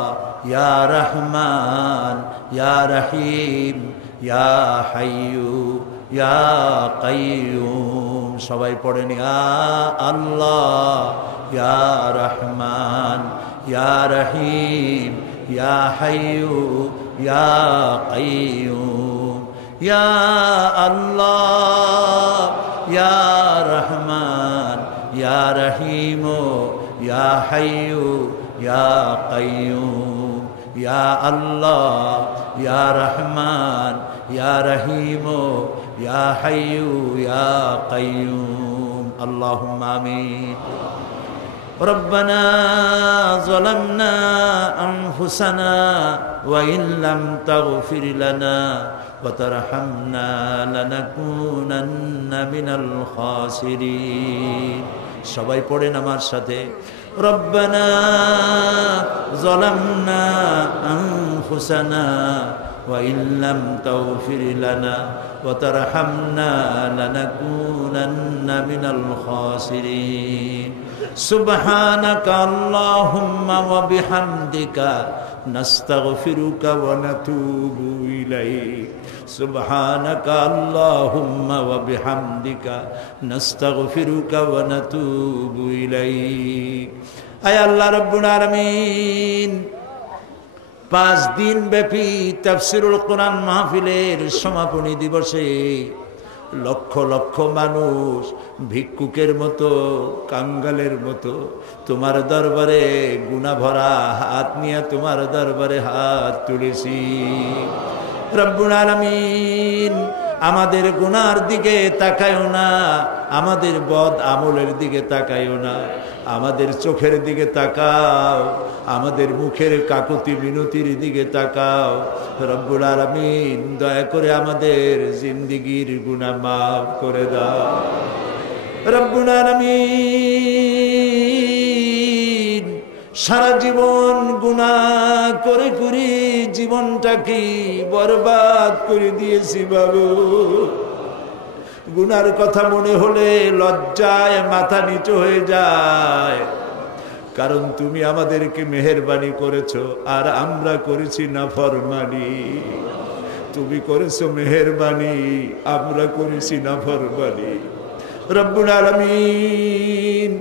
ইয়া রহমান, ইয়া রহিম, ইয়া হাইয়্যু, ইয়া কাইয়্যুম। সবাই পড়েন ইয়া আল্লাহ, ইয়া রহমান, ইয়া রহিম, ইয়া হাইয়্যু, ইয়া কাইয়্যুম, ইয়া আল্লাহ, ইয়া রহমান, ইয়া রহিম, ইয়া হাইয়্যু ইয়া কাইয়্যুম। ইয়া আল্লাহ, ইয়া রহমান, ইয়া রহিম, ইয়া হাইয়্যু ইয়া কাইয়্যুম। আল্লাহুম্মা আমিন। ربنا ظلمنا أنفسنا وإن لم تغفر لنا وترحمنا لنكونن من الخاسرين। সবাই পড়েন আমার সাথে, ربنا ظلمنا أنفسنا وإن لم تغفر لنا وترحمنا لنكونن من الخاسرين। سبحانك اللهم وبحمدك نستغفرك ونتوب إليك। سبحانك اللهم وبحمدك نستغفرك ونتوب إليك। আয় আল্লাহ রব্বুল আলামিন, 5 দিন ব্যাপী তাফসীরুল কোরআন মাহফিলের সমাপনী দিবসে লক্ষ লক্ষ মানুষ ভিক্ষুকের মতো, কাঙ্গালের মতো তোমার দরবারে গুনাহ ভরা হাত নিয়ে তোমার দরবারে হাত তুলেছি। রব্বুল আলামিন, আমাদের গুনার দিকে তাকায়ও না, আমাদের বদ আমলের দিকে তাকায়ও না, আমাদের চোখের দিকে তাকাও, আমাদের মুখের কাকুতি মিনতির দিকে তাকাও। রব্বুল আলামিন, দয়া করে আমাদের জিন্দেগীর গুনাহ মাফ করে দাও। রব্বুল আলামিন, সারা জীবন গুনাহ করে করে জীবনটাকে বরবাদ করে দিয়েছি বাবু। গুনার কথা মনে হলে লজ্জায় মাথা নিচু হয়ে যায়, কারণ তুমি আমাদেরকে মেহেরবানি করেছো আর আমরা করেছি নাফরমানি। তুমি করেছো মেহেরবানি, আমরা করেছি নাফরমানি। রব্বুল আলামিন,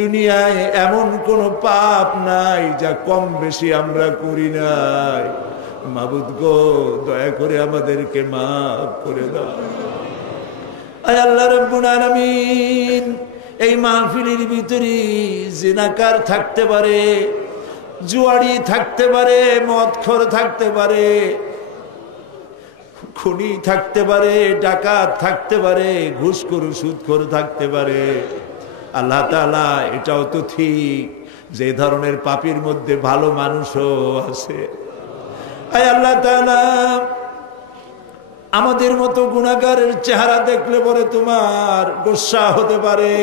দুনিয়ায় এমন কোন পাপ নাই যা কম বেশি আমরা করি নাই। মাবুদ গো, দয়া করে আমাদেরকে মাফ করে দাও। আয় আল্লাহ রব্বুল আলামিন, এই মাহফিলের ভিতরে জিনাকার থাকতে পারে, জুয়ারি থাকতে পারে, মদখোর থাকতে পারে, খুনি থাকতে পারে, ডাকাত থাকতে পারে, ঘুষখোর সুদখোর থাকতে পারে। আল্লাহ তাআলা, এটাও তো ঠিক যে ধরনের পাপীর মধ্যে ভালো মানুষও আছে। আয় আল্লাহ তাআলা, আমাদের মতো গুনাহগারের চেহারা দেখলে পরে তোমার গোসা হতে পারে।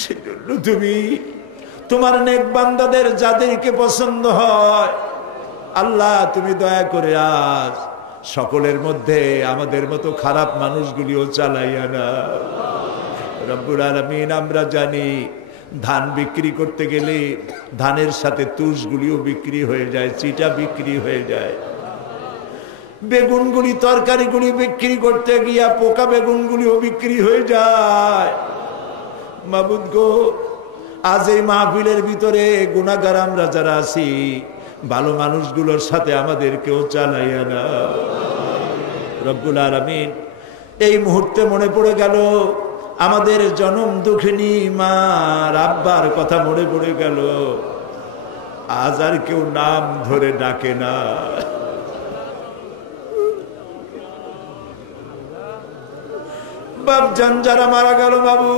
সেজন্য তুমি তোমার নেক বান্দাদের যাদেরকে পছন্দ হয়, আল্লাহ তুমি দয়া করে আজ সকলের মধ্যে আমাদের মতো খারাপ মানুষগুলিও চালাইয়া না। রব্বুল আলামিন, আমরা জানি ধান বিক্রি করতে গেলে ধানের সাথে তুষগুলিও বিক্রি হয়ে যায়, চিটা বিক্রি হয়ে যায়। বেগুনগুলি, তরকারিগুলি বিক্রি করতে গিয়া পোকা বেগুনগুলিও বিক্রি হয়ে যায়। মাবুদ গো, আজ এই মাহফিলের ভিতরে গুনাহগার আমরা যারা আছি, ভালো মানুষগুলোর সাথে আমাদেরকেও চালাইয়া না। রব্বুল আলামিন, এই মুহূর্তে মনে পড়ে গেল আমাদের জনম দুঃখিনী মা আব্বার কথা মনে পড়ে গেল। আজ আর কেউ নাম ধরে ডাকে না। বাপজান যারা মারা গেল, বাবু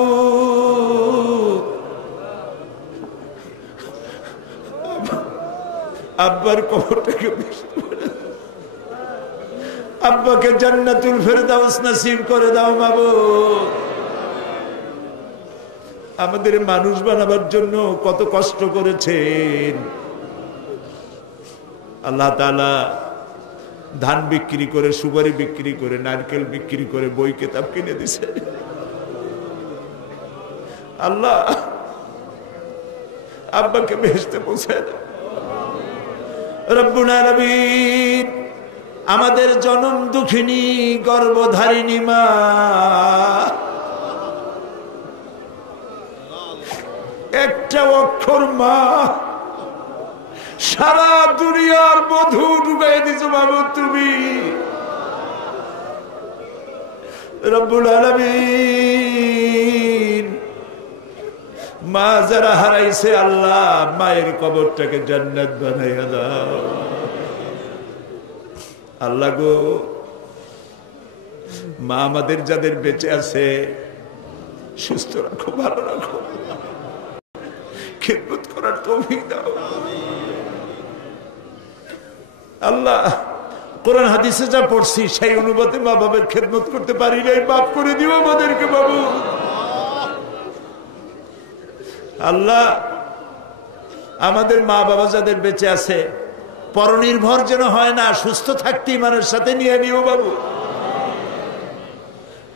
আব্বার কবরটাকে, আব্বাকে জান্নাতুল ফেরদাউস নসিব করে দাও মাবুদ। আমাদের মানুষ বানাবার জন্য কত কষ্ট করেছেন আল্লাহ তাআলা। ধান বিক্রি করে, সুপারি বিক্রি করে, নারকেল বিক্রি করে বই কিতাব কিনে দিছে। আল্লাহ আব্বাকে বেহেশতে পৌঁছায় দাও। রব্বুল আলামিন, আমাদের জনম দুঃখিনী গর্ভধারিণী মা, একটা অক্ষর মা, সারা দুনিয়ার মধু ঢুকাই দিছো বাবু তুমি। রব্বুল আলামিন, মা যারা হারাইছে আল্লাহ মায়ের কবরটাকে জান্নাত বানাইয়া দাও। আল্লাহ গো, মা আমাদের যাদের বেঁচে আছে সুস্থ রাখো, ভালো রাখো, খেদমত করার তৌফিক দাও। আল্লাহ, কোরআন হাদিসে যা পড়ছি সেই অনুপাতে মা বাবার খেদমত করতে পারি নাই, মাফ করে দিও আমাদেরকে বাবু। আল্লাহ, আমাদের মা বাবা যাদের বেঁচে আছে পরনির্ভর যেন হয় না, সুস্থ থাকতে ইমানের সাথে নিয়ে নিও বাবু।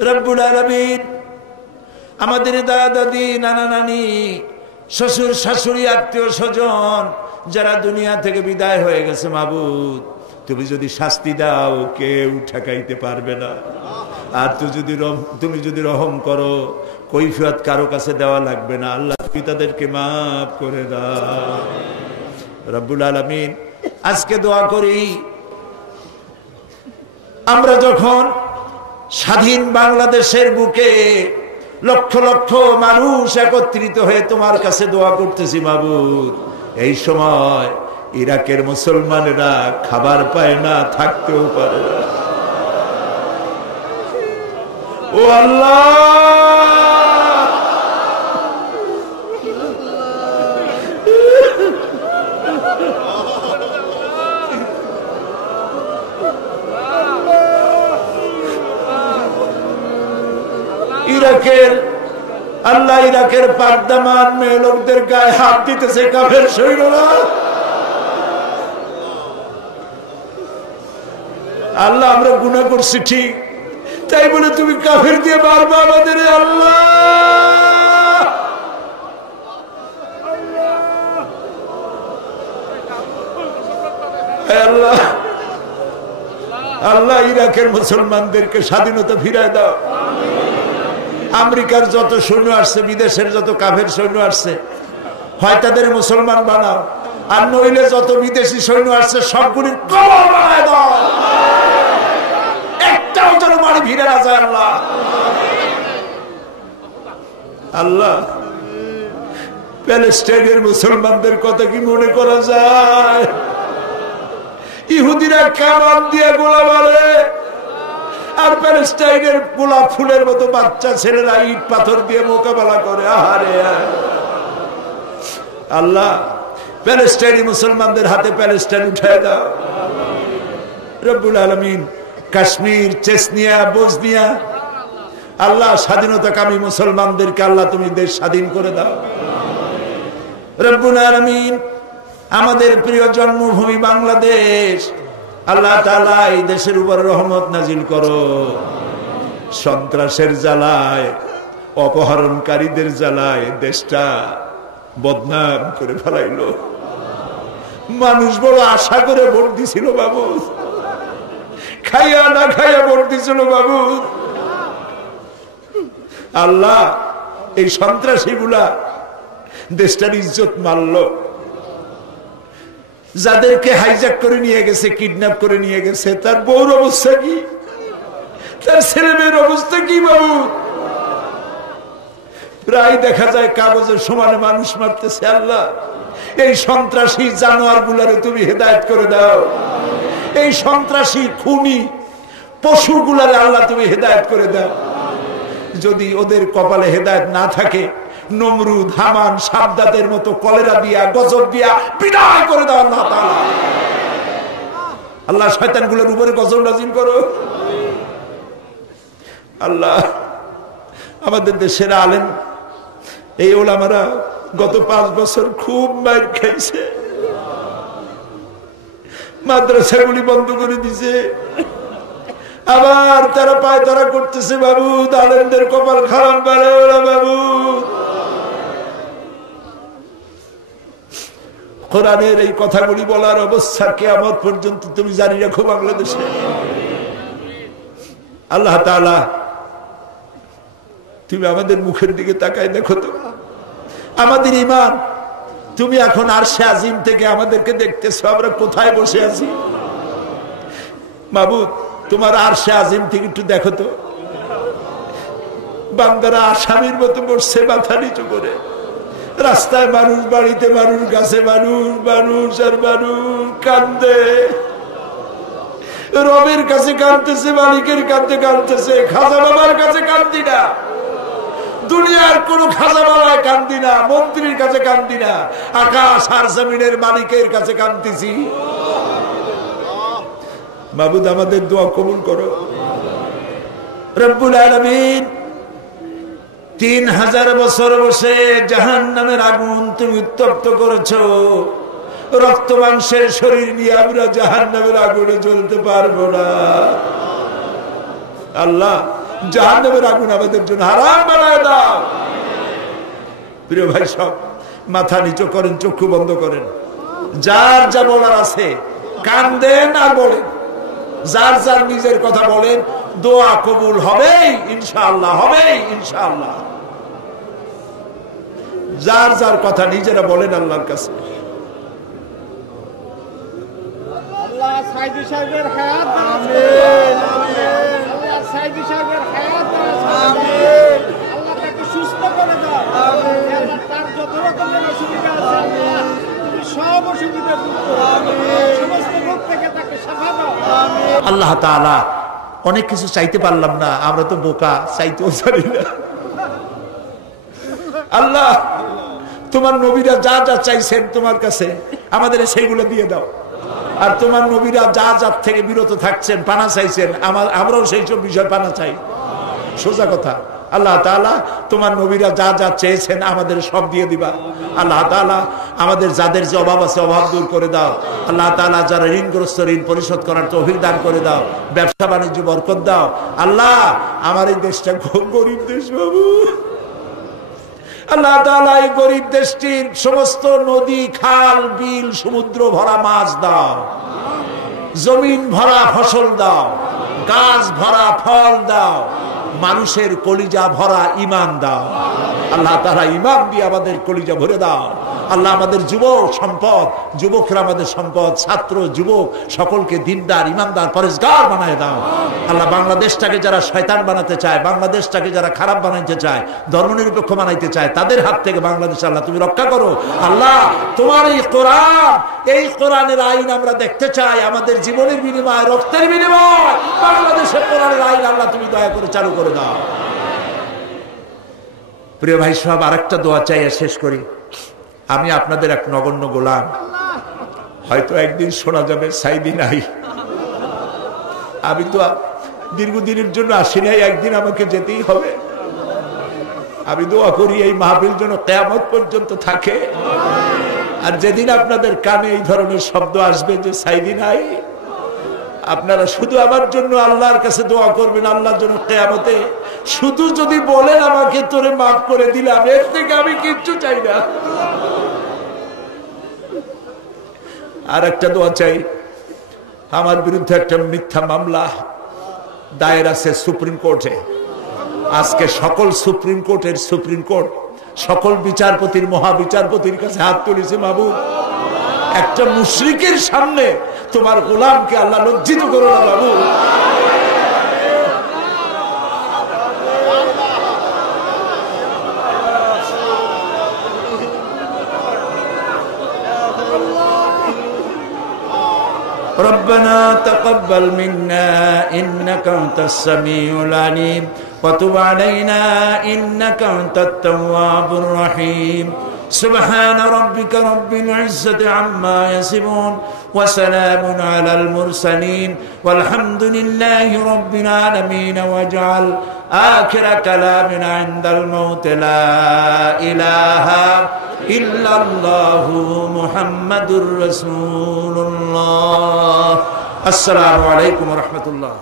রব্বুল আলামিন, আমাদের দাদা দাদি, নানা নানি, শ্বশুর শাশুড়ি, আত্মীয় স্বজন যারা দুনিয়া থেকে বিদায় হয়ে গেছে মাবুদ, তুমি যদি শাস্তি দাও কেউ ঠেকাইতে পারবে না। আর তুমি যদি রহম করো কৈফিয়ত কারো কাছে দেওয়া লাগবে না। আল্লাহ, তুমি তাদেরকে মাফ করে দাও। রব্বুল আলামিন, আজকে দোয়া করি আমরা যখন স্বাধীন বাংলাদেশের বুকে লক্ষ লক্ষ মানুষ একত্রিত হয়ে তোমার কাছে দোয়া করতেছি মাবুদ, এই সময় ইরাকের মুসলমানেরা খাবার পায় না, থাকতেও পারে না। ও আল্লাহ, ইরাকের আল্লাহ, ইরাকের পার্দামান মেয়ে লোকদের গায়ে হাত দিতেছে কাফের সৈন্যরা। আল্লাহ, আমরা গুনাহ করছি ঠিক, তাই বলে তুমি কাফের দিয়ে মারবা আমাদের। আল্লাহ, আল্লাহ, আল্লাহ, ইরাকের মুসলমানদেরকে স্বাধীনতা ফিরায় দাও। আমেরিকার যত সৈন্য আসছে, বিদেশের যত কাফের সৈন্য আসছে, হয় তাদের মুসলমান বানাও, আর নইলে যত বিদেশি সৈন্য আসছে সবগুলির কবর বানায় দাও, একটাও যেন বাড়ি ফিরে না যায়। আল্লাহ, আল্লাহ, প্যালেস্টাইনের মুসলমানদের কথা কি মনে করা যায়? ইহুদিরা কামান দিয়ে গোলা মারে, আর প্যালেস্টাইনের গোলাপ ফুলের মতো বাচ্চা ছেলেরা ইট পাথর দিয়ে মোকাবেলা করে। আহারে আল্লাহ, প্যালেস্টাইনি মুসলমানদের হাতে প্যালেস্টাইন উঠায় দাও। রব্বুল আলামিন, কাশ্মীর, চেচনিয়া, বসনিয়া, আল্লাহ, স্বাধীনতাকামী মুসলমানদেরকে আল্লাহ তুমি দেশ স্বাধীন করে দাও। রব্বুল আলামিন, আমাদের প্রিয় জন্মভূমি বাংলাদেশ, আল্লাহ তাআলা এই দেশের উপর রহমত নাজিল করো। সন্ত্রাসের জ্বালায়, অপহরণকারীদের জ্বালায় দেশটা বদনাম করে ফেলাইলো। মানুষ বড় আশা করে ভোট দিছিল বাবু, খাইয়া না খাইয়া ভোট দিছিল বাবু। আল্লাহ, এই সন্ত্রাসী গুলা দেশটার ইজ্জত মারল। যাদেরকে হাইজ্যাক করে নিয়ে গেছে, কিডন্যাপ করে নিয়ে গেছে, তার বউর অবস্থা কি, তার ছেলে মেয়ের অবস্থা কি বাবু? প্রায় দেখা যায় কাগজের সমানে মানুষ মারতেছে। আল্লাহ, এই সন্ত্রাসী জানোয়ার গুলারে তুমি হেদায়েত করে দাও। এই সন্ত্রাসী খুনি পশু গুলারে আল্লাহ তুমি হেদায়েত করে দাও। যদি ওদের কপালে হেদায়েত না থাকে, নমরুদ, হামান, সাবদাতের মতো কলেরা দিয়া, গজব দিয়া বিদায় করে দাও আল্লাহ তাআলা। আল্লাহ, শয়তান গুলোর উপরে গজব নাজিল করো। আল্লাহ, আমাদের দেশের আলেম, এই ওলামারা গত 5 বছর খুব মাইর খাইছে, মাদ্রাসাগুলি বন্ধ করে দিছে, আবার তারা পায় তারা করতেছে বাবু। আলেমদের কপাল খারাপ বাড়ে ওরা বাবু। কোরআনের এই কথাগুলি বলার অবস্থা কিয়ামত পর্যন্ত তুমি জারি রাখো বাংলাদেশে। আল্লাহ তাআলা, তুমি আমাদের মুখের দিকে তাকায় দেখো তো, আমাদের ঈমান তুমি এখন আরশে আজিম থেকে আমাদেরকে দেখতেছো আমরা কোথায় বসে আছি। মাবুদ, তোমার আরশে আজিম থেকে একটু দেখো তো, বান্দারা আসামির মতো বসছে মাথা নিচু করে। রাস্তায় মানুষ, বাড়িতে মানুষ, গাছে মানুষ, মানুষ আর মানুষ কান্দে। রবের কাছে কাঁদতেছে, মালিকের কাছে কাঁদতেছে। খাজা বাবার কাছে কান্দি না, দুনিয়ার কোন খাজা বাবায় কান্দি না, মন্ত্রীর কাছে কান্দি না, আকাশ আর জমিনের মালিকের কাছে কান্দিছি। মাবুদ, আমাদের দোয়া কবুল করো। রব্বুল আলামিন 3000 বছর বসে জাহান্নামের আগুন তুমি উত্তপ্ত করেছো। রক্ত মাংসের শরীর নিয়ে আমরা জাহান্নামের আগুনে জ্বলতে পারবো না। আল্লাহ, জাহান্নামের আগুন আমাদের জন্য হারাম বানায় দাও। প্রিয় ভাই সব, মাথা নিচু করেন, চক্ষু বন্ধ করেন। যার যা বলার আছে কান দেন আর বলেন। যার যার নিজের কথা বলেন, দোয়া কবুল হবেই ইনশাআল্লাহ, হবেই ইনশাআল্লাহ। যার যার কথা নিজেরা বলেন আল্লাহর কাছে। আল্লাহ সাইদি সাহেবের হায়াত দারাজ করুন, আল্লাহ সাইদি সাহেবের হায়াত দারাজ করুন, আল্লাহ তাকে সুস্থ করে দাও, আল্লাহ তার যত রকমের অসুবিধা আছে আল্লাহ তুমি সব অসুবিধা দূর করো, সমস্ত রোগ থেকে তাকে শিফা দাও। আল্লাহ তাআলা, অনেক কিছু চাইতে পারলাম না, আমরা তো বোকা, চাইতেও জানি না। আল্লাহ, তোমার নবীরা যা যা চাইছেন তোমার কাছে আমাদের সেইগুলো দিয়ে দাও। আর তোমার নবীরা যা যার থেকে বিরত থাকছেন, পানা চাইছেন, আমরাও সেই সব বিষয় পানা চাই। সোজা কথা। আল্লাহ তাআলা, তোমার নবীরা যা যা চেয়েছেন আমাদের সব দিয়ে দিবা। আল্লাহ তাআলা, আমাদের যাদের যে অভাব আছে অভাব দূর করে দাও। আল্লাহ তাআলা, যারা ঋণগ্রস্ত ঋণ পরিশোধ করার তৌফিক দান করে দাও। ব্যবসা বাণিজ্য বরকত দাও। আল্লাহ, আমার এই দেশটা খুব গরিব দেশ বাবু। আল্লাহ তাআলা, এই গরিব দেশটির সমস্ত নদী, খাল, বিল, সমুদ্র ভরা মাছ দাও, জমিন ভরা ফসল দাও, গাছ ভরা ফল দাও, মানুষের কলিজা ভরা ঈমান দাও। আল্লাহ তাআলা, ঈমান দিয়ে আমাদের কলিজা ভরে দাও। আল্লাহ, আমাদের যুবক সম্পদ, যুবকরা আমাদের সম্পদ, ছাত্র যুবক সকলকে দিনদার, ঈমানদার, পরেজগার বানায় দাও। আল্লাহ, বাংলাদেশটাকে যারা শয়তান বানাতে চায়, বাংলাদেশটাকে যারা খারাপ বানাইতে চায়, ধর্মনিরপেক্ষ বানাইতে চায়, তাদের হাত থেকে বাংলাদেশ আল্লাহ তুমি রক্ষা করো। আল্লাহ, তোমার এই কোরআন, এই কোরআনের আইন আমরা দেখতে চাই। আমাদের জীবনের বিনিময়, রক্তের বিনিময় বাংলাদেশের কোরআনের আইন আল্লাহ তুমি দয়া করে চালু করে দাও। প্রিয় ভাই সব, আরেকটা দোয়া চাই আর শেষ করি। আমি আপনাদের এক নগণ্য গোলাম। হয়তো একদিন শোনা যাবে সাইদি নাই। আমি তো দীর্ঘদিনের জন্য আসি নাই, একদিন আমাকে যেতেই হবে। আমি দোয়া করি এই মাহফিল যেন কিয়ামত পর্যন্ত থাকে। আর যেদিন আপনাদের কানে এই ধরনের শব্দ আসবে যে সাইদি নাই, আপনারা শুধু আমার জন্য আল্লাহর কাছে দোয়া করবেন, আল্লাহর জন্য কিয়ামতে শুধু যদি বলেন আমাকে তোরে মাফ করে দিলাম, এর থেকে আমি কিচ্ছু চাই না। আর একটা দোয়া চাই। আমার বিরুদ্ধে একটা মিথ্যা মামলা দায়ের আছে সুপ্রিম কোর্টে। আজকে সকল সুপ্রিম কোর্টের সুপ্রিম কোর্ট, সকল বিচারপতির, মহাবিচারপতির কাছে হাত তুলেছে। মাবুদ, একটা মুশরিকের সামনে তোমার গোলামকে আল্লাহ লজ্জিত করো না বাবু। ربنا تقبل منا إنك أنت السميع العليم وتب علينا إنك أنت التواب الرحيم سبحان ربك رب العزة عما يصفون وسلام على المرسلين والحمد لله رب العالمين واجعل آخر كلامنا عند الموت لا إله إلا الله محمد رسول الله السلام عليكم ورحمة الله